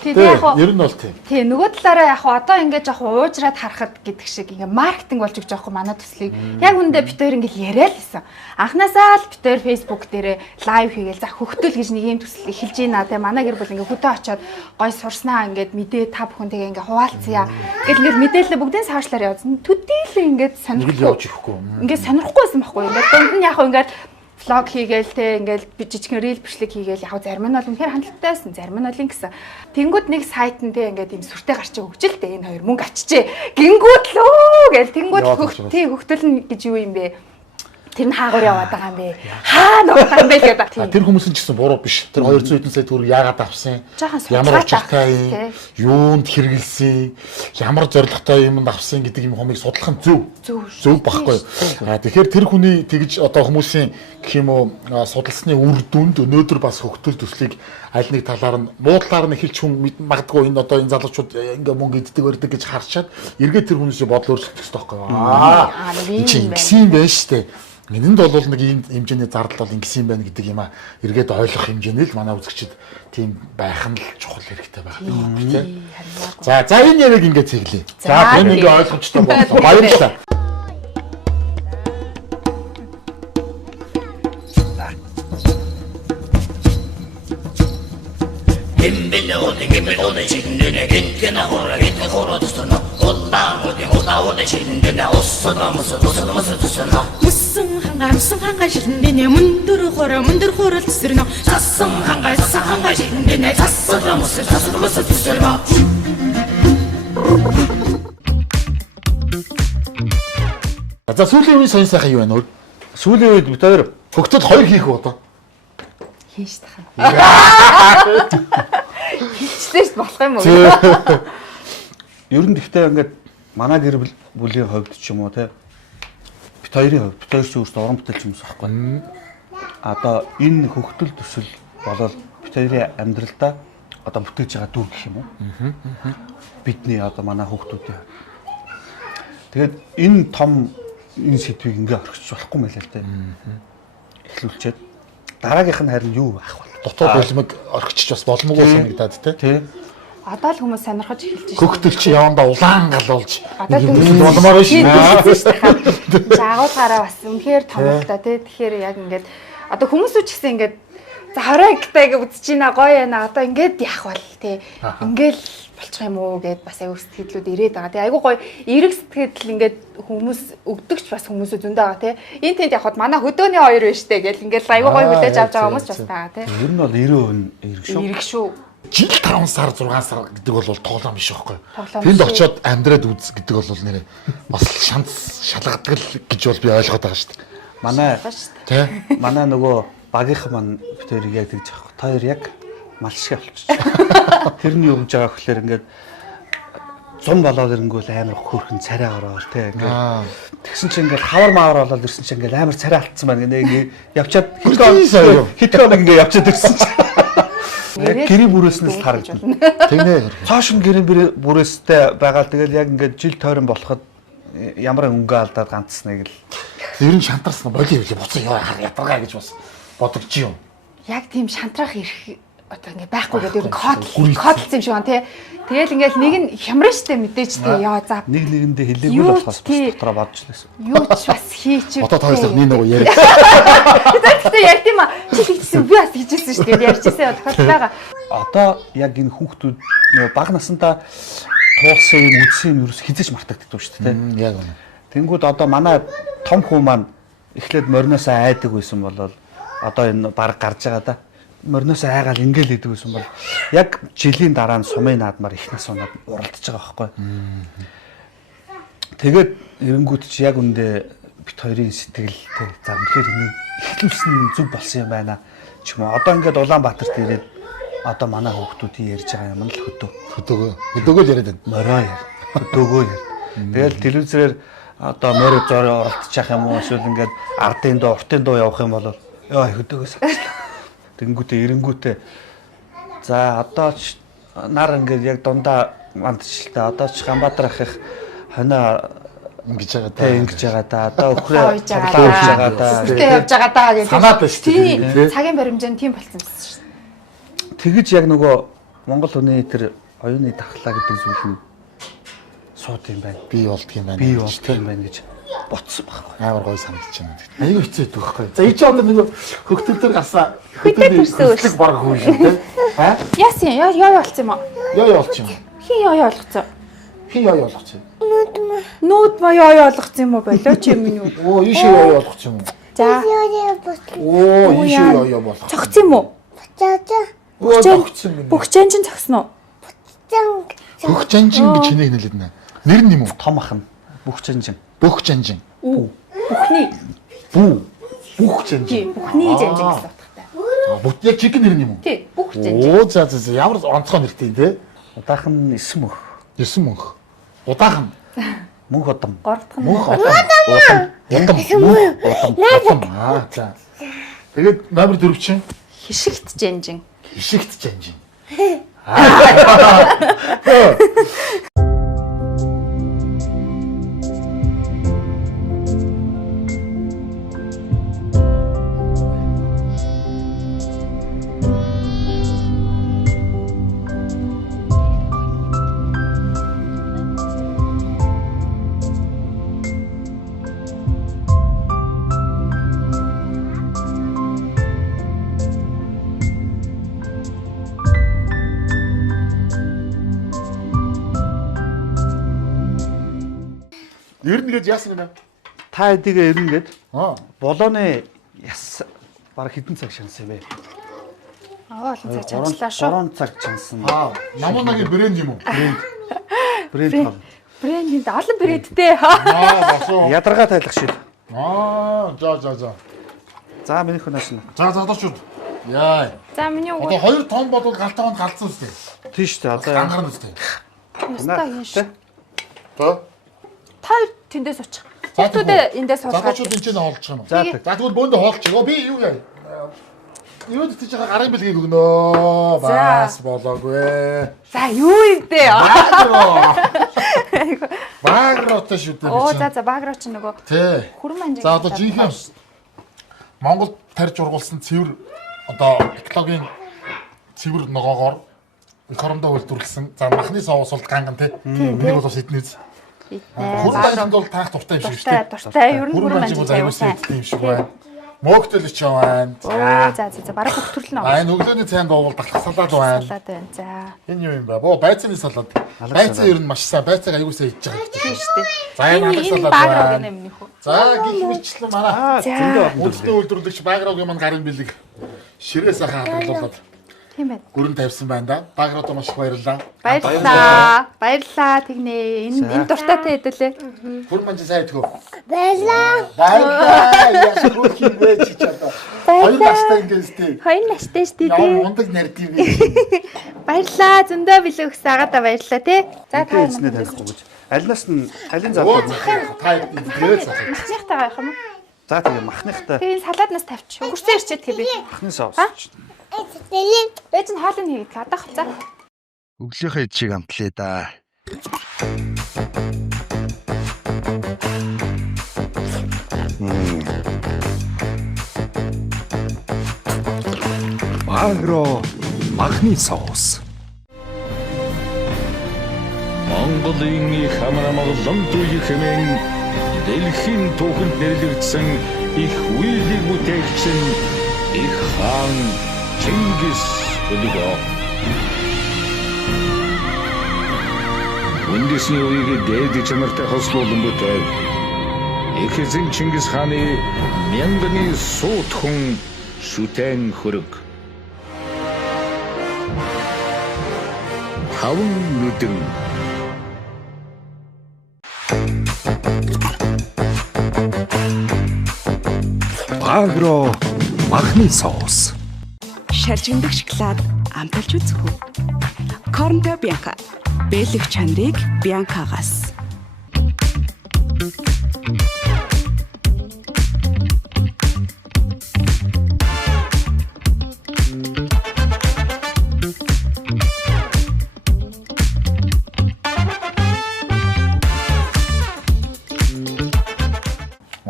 Тийм яг хоо. Ер нь бол тийм. Тийм нөгөө талаараа яг хоо одоо ингээд жоох уужраад харахад гэдэг шиг ингээд маркетинг болж өгч байгаа хөө манай төслийг. Яг үндэ бид хоёр ингээд яриа л байсан. Анхнаасаа л бид хоёр Facebook дээрээ лайв хийгээл за хөгтөл гэж нэг юм төсөл эхэлж ийна те манай гэр бүл ингээд хөтөө очоод гой сурснаа ингээд мэдээ та бүхэнтэйгээ ингээд хуваалцъя. Тэгэл ингээд мэдээлэл бүгдийн саашлагаар явуулсан. Төдийлээ ингээд сонирхол явж ихгүй. Ингээд сонирхохгүйсэн байхгүй. Ингээд дунд нь яг хоо ингээд влог хийгээл те ингээл жижигхэн рил бичлэг хийгээл яг зарим нь бол үнэхээр хандлагатай байсан, зарим нь бол ингэсэн. Тэнгүүд нэг сайт нь те ингээд юм сүртэй гарч өгч л те энэ хоёр мөнгө ачжээ. Гингүүд лөө гээл тэнгүүд хөхтөл гэж юу юм бэ? Тэр нь хаагур яваад байгаа юм бэ? Хаа нуух юм бэ гэдэг. Тэр хүмүүс нь ч гэсэн буруу биш. Тэр 200 хэдэн сая төгрөг яагаад авсан? Ямар учиртай юм? Юунд хэрэгэлсэн? Ямар зорилготой юмд авсан гэдэг юм хомыг судлах нь зөв багхгүй. Тэгэхээр тэр хүний тэгж одоо хүмүүсийн гэх юм уу судалсны үр дүнд өнөөдөр бас хөгтөл төслийг аль нэг талаар нь муу талаар нь эхэлж хүн магадгүй энэ одоо энэ залуучууд ингээ мөнгө иддэг өрдөг гэж харчаад эргээд тэр хүмүүсийн бодол өөрчлөгдөх хэрэгтэй байхгүй. Чи ингэсэн юм байна штэ. Энэнд бол нэг ийм хэмжээний зардал бол ингэсэн юм байна гэдэг юм а эргээд ойлгох хэмжээний л манай үзэгчид тийм байх нь л чухал хэрэгтэй байх тийм. За энэ яриг ингээ цэглэе. За энэ ингээ ойлгомжтой боллоо. Баярлалаа. Musun hanga shindene mundur khora tsirno sassam hanga shindene sassam musu tsirno. За сүүлийн үеийн сонь сайхан юу байна вэ? Сүүлийн үед бид хоёр хөгтөд хоёр хийх үү одоо? Хийж тахаа. Хийчихлээ болох юм уу? Ер нь гэхдээ ингээд манай гэр бүлийн хувьд ч юм уу те бид хоёрын хувьд бид хоёр ч өөрсдөө уран бүтээлч хүмүүс байхгүй. Одоо энэ хөгтөл төсөл болол бид хоёрын амьдралдаа одоо бүтээж байгаа дүр гэх юм уу? Бидний одоо манай хүүхдүүдийн. Тэгээд энэ том энэ сэдвийг ингээ орхиж болохгүй мэлээ л дээ. Эхлүүлчихэд дараагийнх нь харин юу байх вэ? Дотоод бэлмэг орхичих бас боломгүй санагдаад тий. Одоо л хүмүүс сонирхож эхэлж байна. Хөгтөл чи явандаа улаан гал болж одоо болмоор шүү. Жаагуулгаараа бас үнэхээр том л та тий. Тэгэхээр яг ингээд одоо хүмүүс ч гэсэн ингээд за 20 гитаг үзэж байна гоё яана одоо ингээд яах вэ тий. Ингээл болчих юм уу гэд бас аягүй сэтгэлүүд ирээд байгаа тий. Аягүй гоё эрэг сэтгэл ингээд хүмүүс өгдөгч бас хүмүүс зөндөө байгаа тий. Энд тэнд явхад манай хөдөөний хоёр байна штэ гэл ингээд аягүй гоё хүлээж авч байгаа хүмүүс ч бас байгаа тий. Ер нь бол 90% эрэг шүү. Эрэг шүү. жил 5 сар 6 сар гэдэг бол тоглоом биш байхгүй. Тоглоом Тэнд биш. очиод амьдраад үз гэдэг бол нэрээ бас шанс шалгадаг л гэж бол би ойлгоод байгаа шүү дээ. Манай Тэ? манай нөгөө багийнхан маань бид хоёрыг яг тэгж авах. Та хоёр яг мал шиг болчихсон. Тэрний юу гэж байгаа гэхээр ингээд 100 болоод ирэнгүүл амар хөөрхөн царай ороод тий ингээд тэгсэн чинь ингээд хавар маавар болоод ирсэн чинь ингээд амар царай алдсан байна ингээд явчаад хитгэн ингээд явчаад ирсэн чинь гэрээ бүрээснээс харагдана. Тэгнэ. Цааш нь гэрээ бүрээстэй байгаа. Тэгэл яг ингээд жил тойрон болоход ямар өнгө алдаад ганцсныг л Ер нь шантарсан боли хөвлө буцаа яа ядаргаа гэж бас бодогч юм. Яг тийм шантрах ирэх одоо ингээ байхгүй гэдэг ер нь кодлсон юм шиг байна тий. Тэгэл ингээл нэг нь хямран штэ мэдээж тий. Яа за нэг нэгэндээ хэлээгүй болохоос бас дотроо бодож лээсэн. юу ч бас хийчих. Одоо таарсан нэг нөгөө яриа. Тэгтээ ярьд юм аа. Чи тэгчихсэн би бас хийжсэн шүү дээ. Ярьчихсан тохиолдолтойгоо. Одоо яг энэ хүүхдүүд нөгөө баг насандаа туулсан юм үдсэн юм ерөөс хизэж мартагддаг шүү дээ. Яг үнэ. Тэнгүүд одоо манай том хүү маань эхлээд мориноосоо айдаг байсан бол одоо энэ баг гарч байгаа да. Мориноосоо айгаал ингээл идэг байсан бол яг жилийн дараа нь сумын наадмаар их нас унаад уралдаж байгаа байхгүй. Тэгээд эренгүүт чи яг үндэ бит хоёрын сэтгэл тий за үнэхээр энэ ихлүүлсэн зүг болсон юм байна ч юм уу. Одоо ингээд Улаанбаатарт ирээд одоо манай хүүхдүүдийн ярьж байгаа юм л Хөдөөгөө л яриад байна. морой яар. Хөдөөгөө яар. Тэгэл телевизээр одоо морой зороо оролцчих юм уу эсвэл ингээд ардын дуу, уртын дуу явах юм бол ёо хөдөөгөө сагчлаа. Тэнгүүтээ эренгүүтээ за одоо ч нар ингээд яг дундаа мандчлаа. Одоо ч Ганбаатар ах их хоноо Ингэж байгаа Тэ ингэж байгаа да. Одоо өхрөө Тавж байгаа явж байгаа да. Сүртэй явж байгаа даа гэж. Санаад байна шүү дээ. Тийм. Цагийн баримжаанд тийм болсон шүү дээ. Тэгэж яг нөгөө Монгол хүний тэр оюуны дархлаа гэдэг зүйл нь сууд юм байна. би болдг юм байна. Би болчих юм байна гэж ботсон байхгүй. Амар гоё санагдаж байна. Аюу хэцүү байдаг байхгүй. За ич одоо нэг хөгтөл төр гасаа Хөдөө төрсөн хөдлөг баг хүү шүү дээ. Аа? Яасан яа болсон юм аа? Яа болчих юм. Хин яа болгоцсон. Хин яа болгочих юм. Нүүд ба яа болгоцсон юм уу болооч юм юу? Оо ийш яа болгочих юм. За. Оо ийш яа болгох. Цогцсон юм уу? Оо тогтсон юм. Бүгчэн чинь цогсон уу? Хөх жанжин гэж хинэг нэлээд нэ. Нэр нь юм уу? Том ах нь бүх жанжин. Бүх жанжин. Бүхний. Бүх жанжин. Тийм, бүхний жанжин гэсэн утгатай. Бүх яг чиг нэр нь юм уу? Тийм, бүх жанжин. Оо за ямар онцгой нэртэй те. Удаахан 9 мөх. 9 мөнх. Удаахан Мөнх удам. Гордох нь. мөнх удам. Удам. Аа за. Тэгээд номер 4 чинь Хишигт жанжин. ишигт жанжин. Ер нь гэж яасан гэнэ? Та эдигээ эрнгээд Аа. болооны яс баг хэдэн цаг шансан бэ? Аа олон цаг чанчлаа шүү. 3 цаг шансан. Аа, намуунагийн брэнд юм уу? Брэнд. Брэнд олон брэндтэй. Аа, басуу. Ядаргаа тайлах шил. Аа, за. За минийх хөнөөс нь. За одоочуд. Яа. За миний Одоо 2 том бодвол галтаанд галцсан үстэй. Тийш үү одоо Гангарна үстэй. Ястаа яаш. За. Та тэндээс очих. Хүүхдүүдээ эндээс суулгаад. Задочуд энэ ч хоолчих юм. За За тэгвэл бөөндө хоолчих. Би юу яа? Юу дэтэж байгаа гарын бэлгийг өгнөө. Бас болоогүй. За юу юм бэ? Багроотой шүү дээ. Оо за багроо ч нөгөө Тий. хүрэн манжиг. За одоо жинхэнэ Монгол тарьж ургуулсан цэвэр одоо экологийн цэвэр ногоогоор корондоо хөлдвөрлсөн. За махны соус бол ганган тий. Энийг бол бас эднээс. Хүрэн бол таах дуртай юм шиг шүү дээ. Дуртай. Ер нь хүрэн манжиг манжиг аягүй сайн. юм шиг байна. Мөгтөл ч байна. Оо за бараг бүх төрлөн Аа нүглөөний цайнд бол далах салаад байна. салаад байна. За. Энэ юу юм бэ? Боо байцааны салаад. Байцаа ер нь маш сайн. Байцааг аягүй сайн хийж байгаа. Тийм шүү дээ. За энэ алах салаад багроо байна. гэнэ минийх үү. За гих мэтлэн манай За. үлдээ үйлдвэрлэгч Багроогийн маань гарын бэлэг ширээ сайхан хадгалуулаад. Тийм байна. Өрн тавьсан байна да. Баграа маш их баярлалаа. Баярлалаа тэгнэ. Энэ дуртайтай хэдүүлээ. Бүр маань сайн идэх үү? Баярлаа. Баярлалаа. Яс хөрхий вэ чи чадаа. Хоёр настай ингэстэй. Хоёр настай шүү дээ. Яа мундаг нард юм бэ? Баярлалаа. Зөндөө билүү гэсэн агаадаа баярлалаа тий. За та Эзнээ танихгүй гэж. Алинаас нь алин залуу. Та идэх цаа. махныхтайгаа явах юм уу? За тэгээ махныхтай Тэгээ энэ салааднаас тавьчих. Өнгөрсөн ирчээд тэгээ би. махны соус. Ээж нь хоолыг хийгээд гадаах за. Өглөөхөө чиг амтлаа да. Агро махны соус. Монголын их хамаамгалан дүүх хэмээн дэлхийн түүхэнд нэрлэгдсэн их үеийг бүтээгч нь их хаан Чингис өлгөө. Үндэсний үеийг дээд чанартай хослуулан бүтээв. Их эзэн Чингис хааны мянганы суут хүн шүтэн хөрөг. Таван нүдэн Агро махны соус. Шаржигдах шоколад амталж үзэх үү? Корнто Бьянка. Бэлэг чанарыг Бьянкагаас.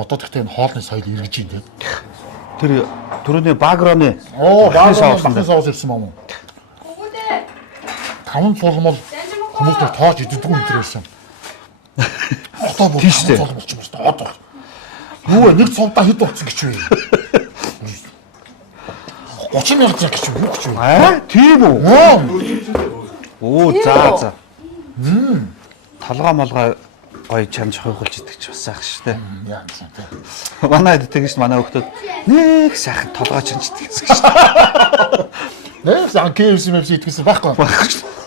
Одоо тэгтээ энэ хоолны соёл эргэж ийн тийм. Тэр түрүүний багроны Баграа соус махны соус ирсэн юм уу? Таван цулмал хүмүүст тоож иддэг юм тэрсэн. Одоо бүр Тийштэй. цулмал болчихмор та одоо. Юу вэ? Нэг цувдаа хэд болцсон гэж вэ? 30 мянга гэж юу гэж вэ? тийм үү? Оо за. Толгой молгой гоё чамж хойгуулж идэх ч бас сайх шүү дээ. Яа гэсэн тийм. Манай хэд тэгэж манай хүмүүс нэг сайхан толгой чамж идэх гэсэн шүү дээ. Нэр сан KFC мэвс итгэсэн байхгүй.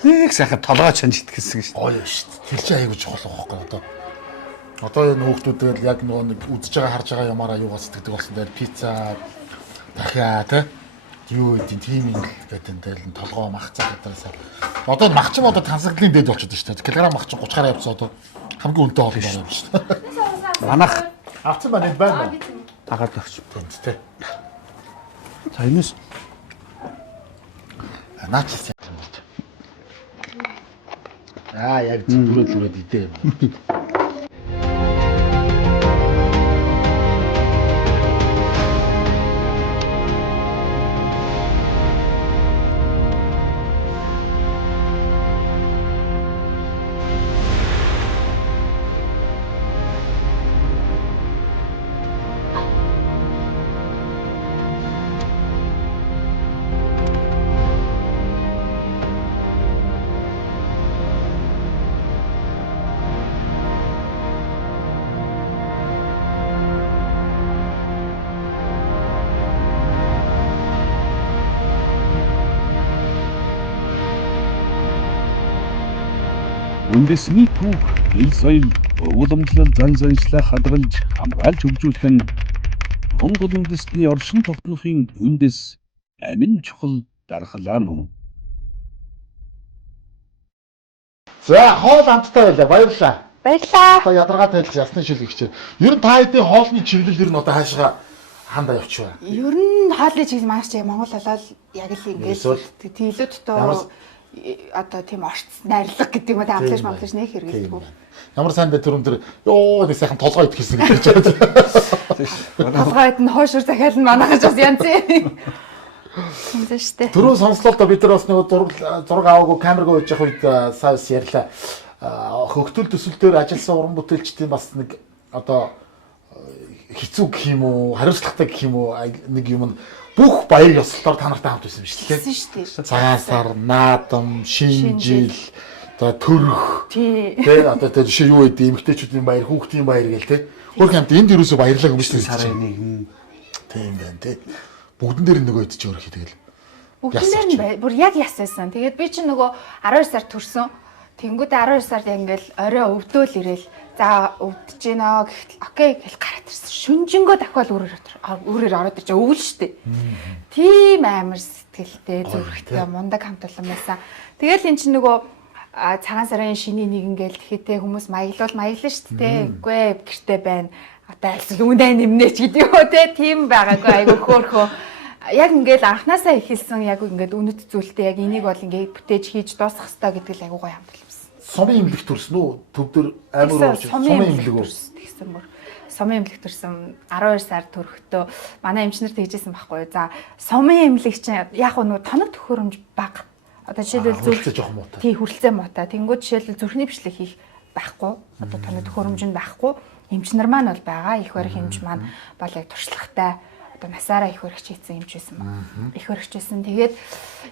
Нэг сайхан толгой чамж идэх гэсэн шүү дээ. Гоё шүү дээ. Тэр чинь айгүй чухал байхгүй одоо. Одоо энэ хүүхдүүд яг нөгөө нэг үзэж байгаа харж байгаа юмараа юугаас итгэдэг болсон дээр пицца дахиа тий юу гэдэг тийм юм гэдэг энэ дээр нь толгоо махцаа гэдээс. Одоо мах ч юм одоо тансаглалын дээд болчиход шүү дээ. Килограмм мах ч 30 гаруй явцсан одоо хамгийн үнэтэй хоол байна юм шүү дээ. Манах Авцсан байна энэ байна. агаад өгч. Тий. За энэс Наач юм бол. Яг зүрээд идээ юм. Үндэсний түүх, ил соёл, уламжлал зан заншлаа хадгалж хамгаалж хөгжүүлэх нь Монгол үндэстний оршин тогтнохын үндэс амин чухал дархлаа мөн. За хоол амттай байлаа. Баярлалаа. Баярлалаа. Одоо ядаргаа тайлж ясны шил гихчээ. Ер нь та хэдийн хоолны чиглэл ер нь одоо хаашаа хандаа явчихваа. Ер нь хоолны чиглэл маш яг Монгол болоод яг л Эсвэл? ингээд илүү дотоо одоо тийм орц найрлага гэдэг юм уу амтлаж мамтлаж нэг хэрэгэлдэг. Ямар сайн бэ түрүүн тэр ёо нэг сайхан толгой идэх гэсэн гэж байна. Толгойд нь хоошур захиал нь манайхаж бас янз юм. Тэмцэн штэ. Түрүүн сонслоо бид нар бас нэг зураг аваагүй камергаа ууж явах үед саяс ярьлаа. Хөгтөл төсөл дээр ажилласан уран бүтээлчдийн бас нэг одоо хэцүү гэх юм уу, хариуцлагатай гэх юм уу нэг юм бүх баяр ёслолоор та нартай хамт байсан юм шүү дээ. Шүү дээ. Цагаасаар, наадам, шинжил, за төрөх. Тий. Тэ одоо тэр жишээ юу гэдэг эмэгтэйчүүдийн баяр, хүүхдийн баяр гэл тэ. Хөрх хамт энд юусоо баярлаг юм шүү дээ. сарын нэг Тийм байна тэ. Бүгдэн дээр нөгөө идэж өөрөх тэгэл. Бүгднээр нь бүр яг яссан. Тэгээд би чинь нөгөө 12 сард төрсөн. Тэнгүүдээ 12 сард ингээл орой өвдөөл ирээл за өвдөж гинэ гэхэл окей гэл гараад ирсэн. Шүнжэнгөө дахиад өөрөөр ороод ирж өвөл штэ. Тийм амар сэтгэлтэй зүрхтэй мундаг хамт олон байсан. Тэгэл эн чинь нөгөө цагаан сарын шиний нэгэн гээл тэгэхэтээ хүмүүс маяглана штэ те. Үгүй гэртээ байна. Одоо альс үүндээ нэмнэ ч гэдэг юу те. Тийм байгаагүй айгүй хөөхөө. Яг ингээл анханасаа ихэлсэн яг ингээд үнэт зүйлтэй яг энийг бол ингээд бүтээж хийж дуусгах хэрэгтэй гэдэг л айгүй гоё хамт болсон. Сумын имлэг төрсөн үү? Төвдөр амар ууж сумын имлэг үү? Тэгсэн мөр. Сумын имлэг төрсөн 12 сар төрөхдөө манай эмчнэр тэгжсэн байхгүй юу. За сумын имлэг чинь яг нөгөө тоног төхөөрөмж бага. Одоо жишээлбэл зүрхтэй жоох муутай. Тий хүрэлцээ муутай. Тэнгүүд жишээлбэл зүрхний бичлэг хийх байхгүй. Одоо тоног төхөөрөмж нь байхгүй. Эмчнэр маань бол байгаа. Их барих эмч маань бол яг туршлагатай. Насаараа их өргөч хийсэн юм ч байсан ба. Их өргөч байсан. Тэгээд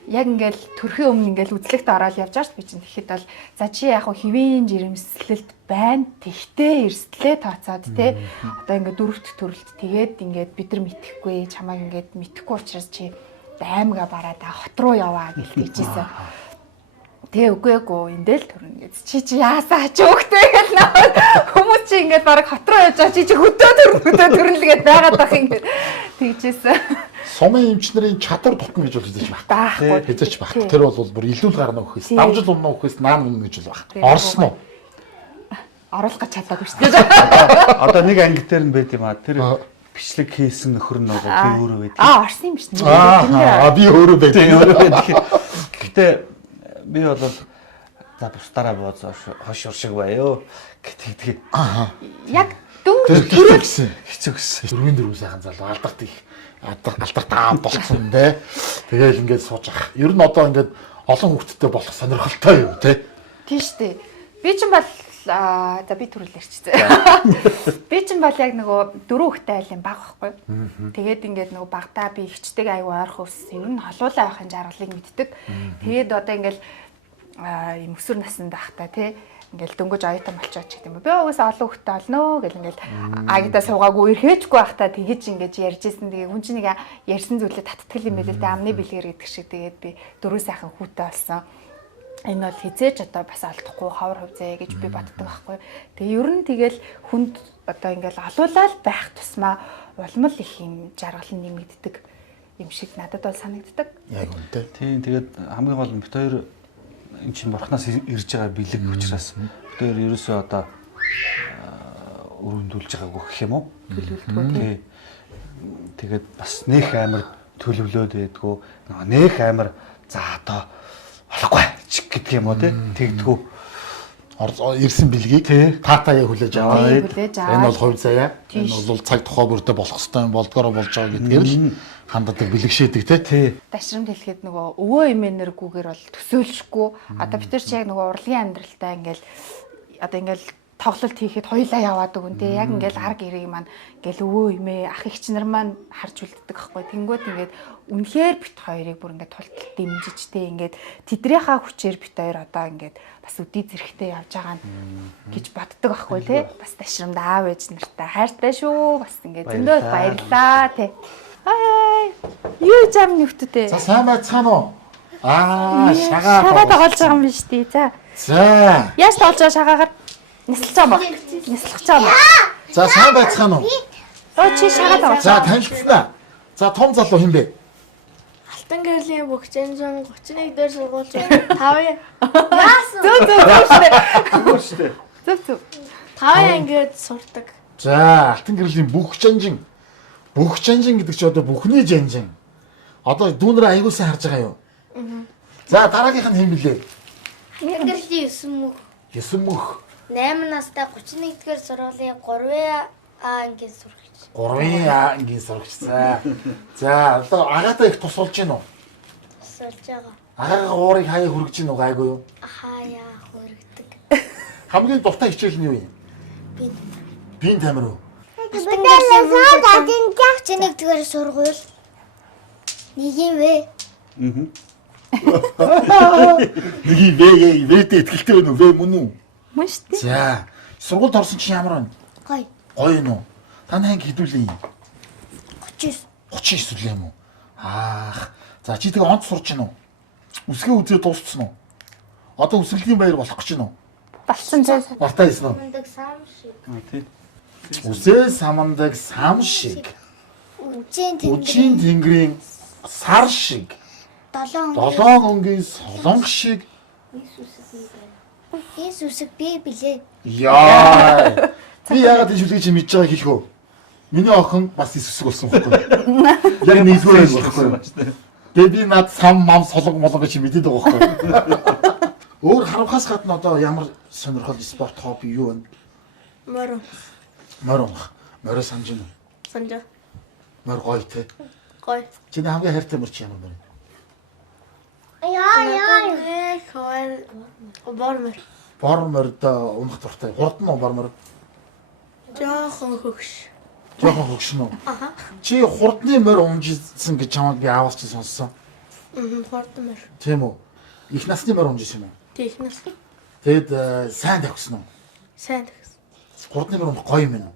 яг ингээл төрхийн өмнө ингээл үзлэгт ороод явж байгаа ш би чинь тэгэхэд бол за чи яг хэвийн жирэмслэлт байна. Тэгтээ эрсдлээ тооцоод те одоо ингээд дөрөвт төрөлт тэгээд ингээд бид нар мэдхгүй чамайг ингээд мэдхгүй учраас чи аймага бараад хот руу яваа гэж хэлжсэн. Тэгээ үгүй эндэл төрнө гэж чи яасаа ч өгтэй гэл наад хүмүүс чи ингээд баг хот руу явж байгаа чи хөдөө төрнөлгээд байгаад байх ингээд тэгжсэн. Сумын эмчнэрийн чадвар тутна гэж бол хэлж байхгүй. Хэзээч байхгүй. Тэр бол бүр илүүл гарна өгөхөөс, давжил өмнө өгөхөөс наан өмнө гэж бол байна. Орсон уу? Оруулах гэж чадаагүй шүү дээ. Одоо нэг анги дээр нь байт юм аа. Тэр бичлэг хийсэн нөхөр нь бол би өөрөө байдаг. Орсон юм шүү дээ. Би өөрөө байдаг. Гэтэ би бол за бусдаараа бооз хошур шиг байё гэдэг. Яг дөнгөж төрөлсөн. Хэцүү гэсэн. Дөрвийн дөрөв сайхан залуу алдарт их алдарт аа болцсон дээ. Тэгээл ингээд сууж ах. Ер нь одоо ингээд олон хүүхдтэй болох сонирхолтой юу те? Тийм шүү дээ. Би чинь бол за би төрүүлээрч. Би чинь бол яг нөгөө дөрөв хүүхдтэй айлын баг байхгүй. Тэгээд ингээд нөгөө багтаа би ихчдэг аюу ойрхон өссөн. Ер нь холуулаа байхын жаргалыг мэддэг. Тэгээд одоо ингээд юм өсвөр наснд байхдаа те ингээл дөнгөж оюутан болчиход ч гэдэм. Би угаасаа олон хүүхдтэй олно гэл ингээл агидаа суугаагүй эрхээчгүй байхдаа тэгэж ингэж ярьжсэн. Тэгээ хүн чинь нэг ярьсан зүйлээ таттгэл юм байл л да амны бэлгэр гэдэг шиг тэгээд би дөрөв сайхан хүүтэй болсон. Энэ бол хизээч одоо бас алдахгүй ховор хувьзээ гэж би боддог байхгүй. Тэгээ ер нь тэгэл хүнд одоо ингээл алуулаад байх тусмаа улмал их юм жаргал нь нэмэгддэг юм шиг надад бол санагддаг. Яг үнэтэй. Тийм тэгээд хамгийн гол нь бит хоёр энэ чинь бурхнаас ирж байгаа бэлэг учраас бид хоёр ерөөсөө одоо өрөндүүлж байгаагүй гэх юм уу? Төлөвлөлтөө. Тэгээд бас нэх амар төлөвлөөд байдгүй. Нэх амар за одоо болохгүй ч гэдэг юм уу тэгдэггүй. Ирсэн бэлгийг таатаа яг хүлээж аваад энэ бол хувь заяа. Энэ бол цаг тухай бүрдээ болох хэвээр юм болдгороо болж байгаа гэдгээр л ханддаг бэлгшээдэг тий. Дашрамд хэлэхэд нөгөө өвөө эмээнэргүүгээр бол төсөөлшгүй. Одоо бид нар чи яг нөгөө урлагийн амьдралтай ингээл одоо ингээл тоглолт хийхэд хоёлаа яваад өгөн тий. Яг ингээл арга ирэг маань ингээл өвөө эмээ ах эгч нар маань харж үлддэг аахгүй. Тэнгүүд ингээд үнэхээр бит хоёрыг бүр ингээд тултал дэмжиж тий. Ингээд тэдрийнхаа хүчээр бит хоёр одоо ингээд бас үдий зэрэгтэй явж байгаа гэж боддог аахгүй тий. Бас дашрамд аав ээж нартай хайртай шүү. Бас ингээд зөндөө баярлаа тий. Юу зам нүхттэй. За сайн байцгаана уу? Шагаа. Шагаа тоглож байгаа юм биш тий. За. Яаж тоглож байгаа шагаагаар нислэж байгаа юм уу? Нислэж байгаа юм уу? За сайн байцгаана уу? Чи шагаа тоглож. За танилцлаа. За том залуу хин бэ? Алтан гэрлийн Бөхчэнжин 31 дээр сургууль 5. Яасан? Зүг. Зүг. 5 ангид сурдаг. За алтан гэрлийн Бөхчэнжин гэдэг чи одоо бүхний жанжин. Одоо дүүнрээ аягуулсан харж байгаа юу? За дараагийнх нь хэн блэ? Алтан гэрлийн 9 мөх. 9 мөх. 8 настай 31 дэх сургуулийн 3 ангийн сурагч. 3 ангийн сурагч. За одоо агаатай их тусалж гин үү? Тусалж байгаа. Агаагаа уурыг хаяа хүргэж гин үү гайгүй юу? Хаяа хүргдэг. Хамгийн дуртай хичээл нь юу юм? Бин тамир уу? Алтан гэрлийн Бөхчэнжин 1 дэх сургууль. Нэг юм вэ? Нэг юм вэдэ итгэлтэй байна уу? Вэ мөн үү? Мөн шүү дээ. За сургуульд орсон чинь ямар байна? Гоё. Гоё юм уу? Та нанг хэдүүлээ юм? 39. 39 үлээ юм уу? За чи тэгээ онц сурч гинөө. Үсгээ үзээ дууссан уу? Одоо үсгэлгийн баяр болох гэж гинөө. Болсон зэ. Мартаа хийсэн үү? Мундаг сам шиг. тий. Үсээ самандаг сам шиг. Үчийн тэнгэрийн сар шиг. 7 önгийн солонх шиг. Иесусыг би билээ. Яа. Би яагаад энэ шүлгийг чи мэдж байгааг хэлэх үү? Миний охин бас Иесусыг болсон байхгүй юу? Яг нэгдүгээр байсан байхгүй юу? Тэгээд би над сам мам солонг молонг чи мэдээд байгаа байхгүй юу? Өөр харанхаас гадна одоо ямар сонирхол спорт хобби юу вэ? Морон. Моро санаж байна уу? Санжаа. Мор гоё те. Гоё. Чиний хамгийн хайртай мөр чи ямар мөр? Бормер. Борморд унах дуртай. Хурдан уу бормор? Жохон хөгш. Жохон хөгшнө үү? Аха. Чи хурдны мор унжсэн гэж чамд би аавч чи сонссон. Хурдмер. Тийм үү? Их насны мор унжсэн юм уу? Технос. Тэгэд сайн тавьсан уу? Сайн тагс. Хурдны мор гоё юм уу?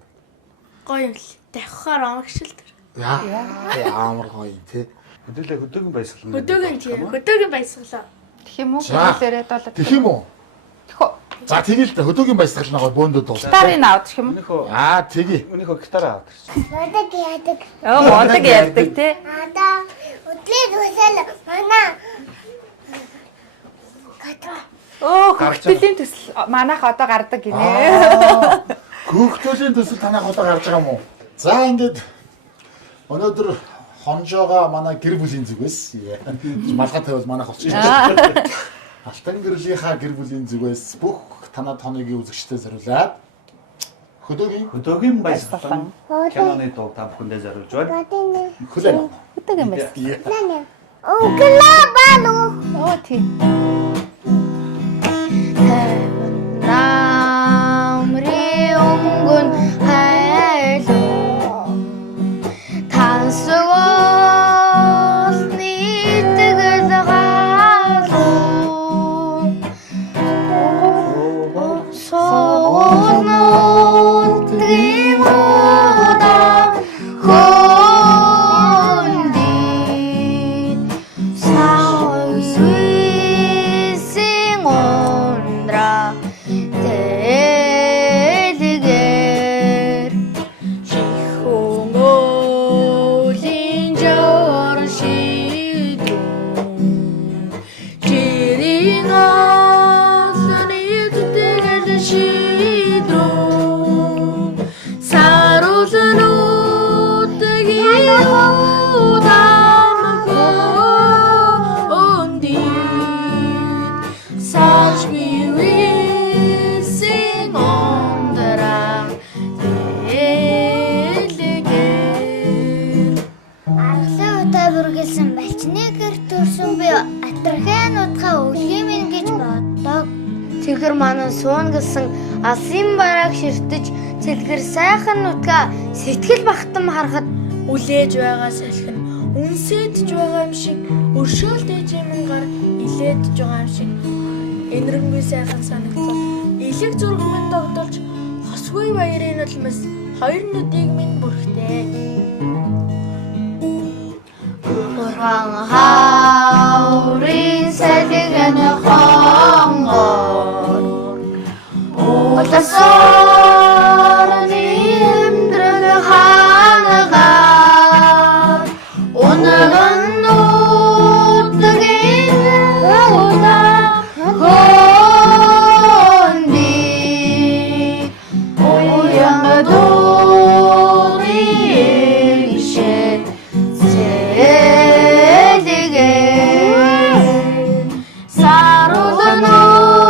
Гоё юм л. Давхаар амагшил тэр. Ямар гоё те. Хөдөөлөө хөдөөгийн баясгал. Хөдөөгийн баясгалаа. Тэгэх юм уу? За. Хэлээрээ болоод. Тэгэх юм уу? За тэгэл та хөдөөгийн баясгал нэг бөөндөд дуусна. Гитарын аваад гэх юм уу? Өнөөхөө Тэгье. өнөөхөө гитараа аваад ирсэн. Модог яадаг. Модог ярьдаг тий. Ада өдлөд үсэл манай. Хөгтөлийн төсөл манайх одоо гардаг гинэ. Хөгтөлийн төсөл танайх одоо гарч байгаа юм уу? За ингээд өнөөдөр хонжоогоо манай гэр бүлийн зүгээс малгай тавьвал манайх болчих. Алтан гэрлийнхаа гэр бүлийн зүгээс бүх танаа тоногийн үзэгчдэд зориулаад Хөдөөгийн баясгалан киноны дуу та бүхэндээ зориулж байна. хүлээн. Хөдөөгийн баясгал. Оо тий. Намри өнгөн хайлуу тансгоос нийтгэл гаалуу соонот гимода хонди саусвисин ондра дэлгэр чихөнгөлийн жор шидрүүн жирийн асны түтгэл шидрүүн саруулнуудгийн удам хонди сашвисин ондра дэлгэр Аргалаа удаа бүргэлсэн балчны гэр төрсөн би атархайн утгаа өлгий минь гэж боддог. Тэгэхэр манай суун гэсэн алсын барааг ширтэж цэлгэр сайхан утгаа сэтгэл бахтан харахад үлээж байгаа салхин үнсэдж байгаа юм шиг өршөөлдөж юм гар илээдж байгаа юм шиг энэрэнгүй сайхан санагдсан. Илэг зураг минь тогтолж хосгүй баярын улмас хоёр нүдийг минь бүрхтээ. Бурхан хаурын салгын хонгор Уласаар нэмдрэг ханагаар Унаган нутгийн удаа хонди Уян дурын ишээ цэлгэр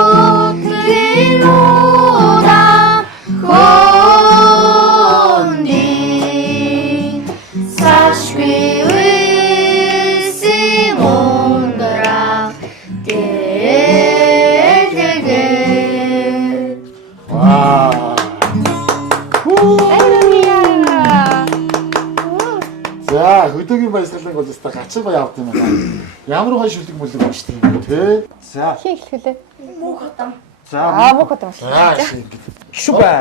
саруулнуудгийн удаа хонди сашвиси мондра дэлгэр За хөдөөгийн баясгалыг бол өстой гацаа гоё авт юм байна. Ямар гоё шүлэг мүлэг байна шүү дээ те. За. Хин хэлхүүлээ. Мөнх удам. За мөхөд юм. За ингэ. шүбэ.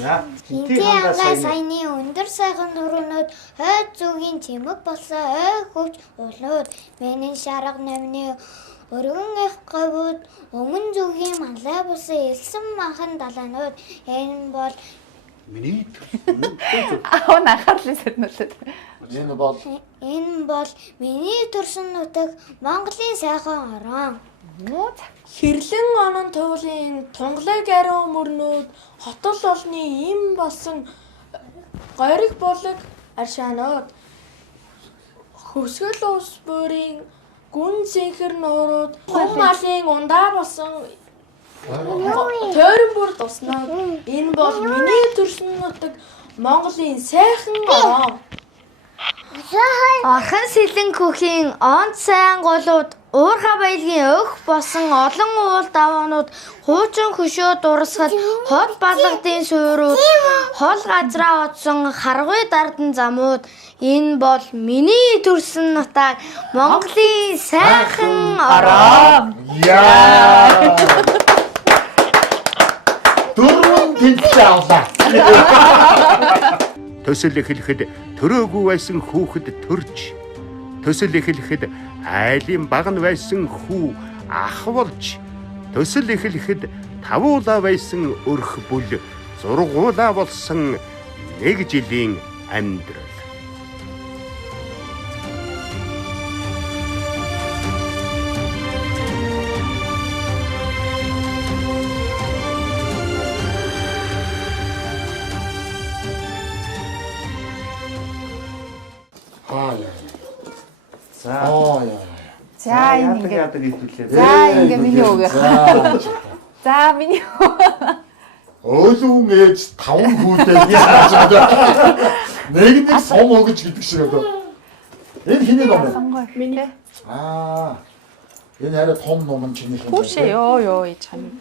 За Хинтээ саяны өндөр сайхан дөрөнөд хойд зүгийн чимэг болсон ой хөвч улууд миний шарга номны өргөн их говьуд өмнө зүгийн малай бусан элсэн махан далаанууд энэ бол миний Аа анхаарлын сэднүүлээд. энэ бол миний төрсөн нутаг Монголын сайхан орон. Хэрлэн онон туйлын тунгалаг ариун мөрнүүд хотол олны им болсон гориг булаг аршаанууд хөвсгөл ус бүрийн гүн зэнхэр нуурууд хүн малын ундаа болсон тойрон бүр туснаад энэ бол миний төрсөн нутаг Монголын сайхан орон. Орхон сэлэн көхийн онц сайн голууд уурхай баялагын өх болсон олон уул даваанууд хуучин хөшөө дурсгал хол балгадын суурууд хол газраа отсон харгуй дардан замууд энэ бол миний төрсөн нутаг Монголын сайхан орон. Яа. Дөрвөн тэнцээ авлаа. Төсөл эхлэхэд төрөөгүй байсан хүүхэд төрж, төсөл эхлэхэд айлын баг нь байсан хүү ах болж, төсөл эхлэхэд тавуулаа байсан өрх бүл зургуулаа болсон нэг жилийн амьдрал. За ингэ. яадаг хэлүүлээ. За ингэ миний өгөө. За миний. Өөлөн ээж 5 хүүдээ яаж байгаа. Нэг сом өгч гэдэг шиг одоо. Энэ хиний ном вэ? Миний. Энэ арай том ном нь чиний юм. Хүүшээ ёо ээж хань.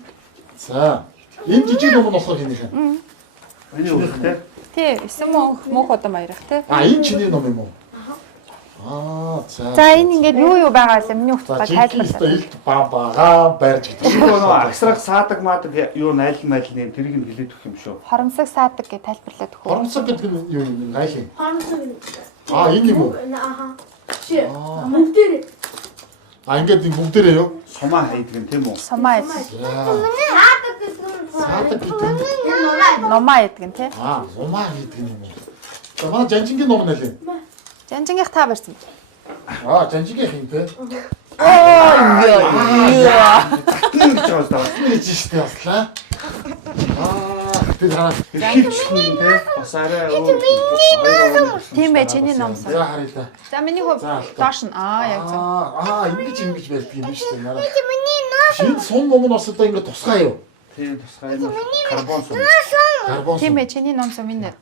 За. Энэ жижиг ном нь болохоор хинийх нь. Миний өгөхтэй. Тий, 9 мөнх одоо маярах тий. Энэ чиний ном юм уу? За энэ ингээд юу байгаа юм миний өгтөй тайлбарлаа. Илт бага барьж гэдэг. Нөгөө агсрах саадаг маадаг юу найл майлны тэрийг нь хэлээд өгөх юм шүү. Хоромсог саадаг гэж тайлбарлаад өгөх. Хоромсог гэдэг нь юу юм? Найл. Энэ юм уу? Чи бүгдээ Ингээд бүгдээрээ юу? Сумаа хайдаг юм тийм үү? Сумаа Саадаг гэдэг нь номаа гэдэг нь тий. Сумаа гэдэг юм уу? За манай жанжингийн ном нь нэлээ. Жанжингийнх та барьсан. Жанжингийнх юм те. Тэгж байгаа Нэг жиштэй баслаа. Тэр хараа. хөвчлэн тий бас арай Тийм ээ чиний номсон. За харъя та. За миний хувь доош нь яг зөв. Ингэж барьдаг юм биш үү? Миний ном. Шинэ сум ном нь бас одоо ингэ тусгай юу? тий тусгай карбон сум. Карбон. Тийм ээ чиний номсон миний.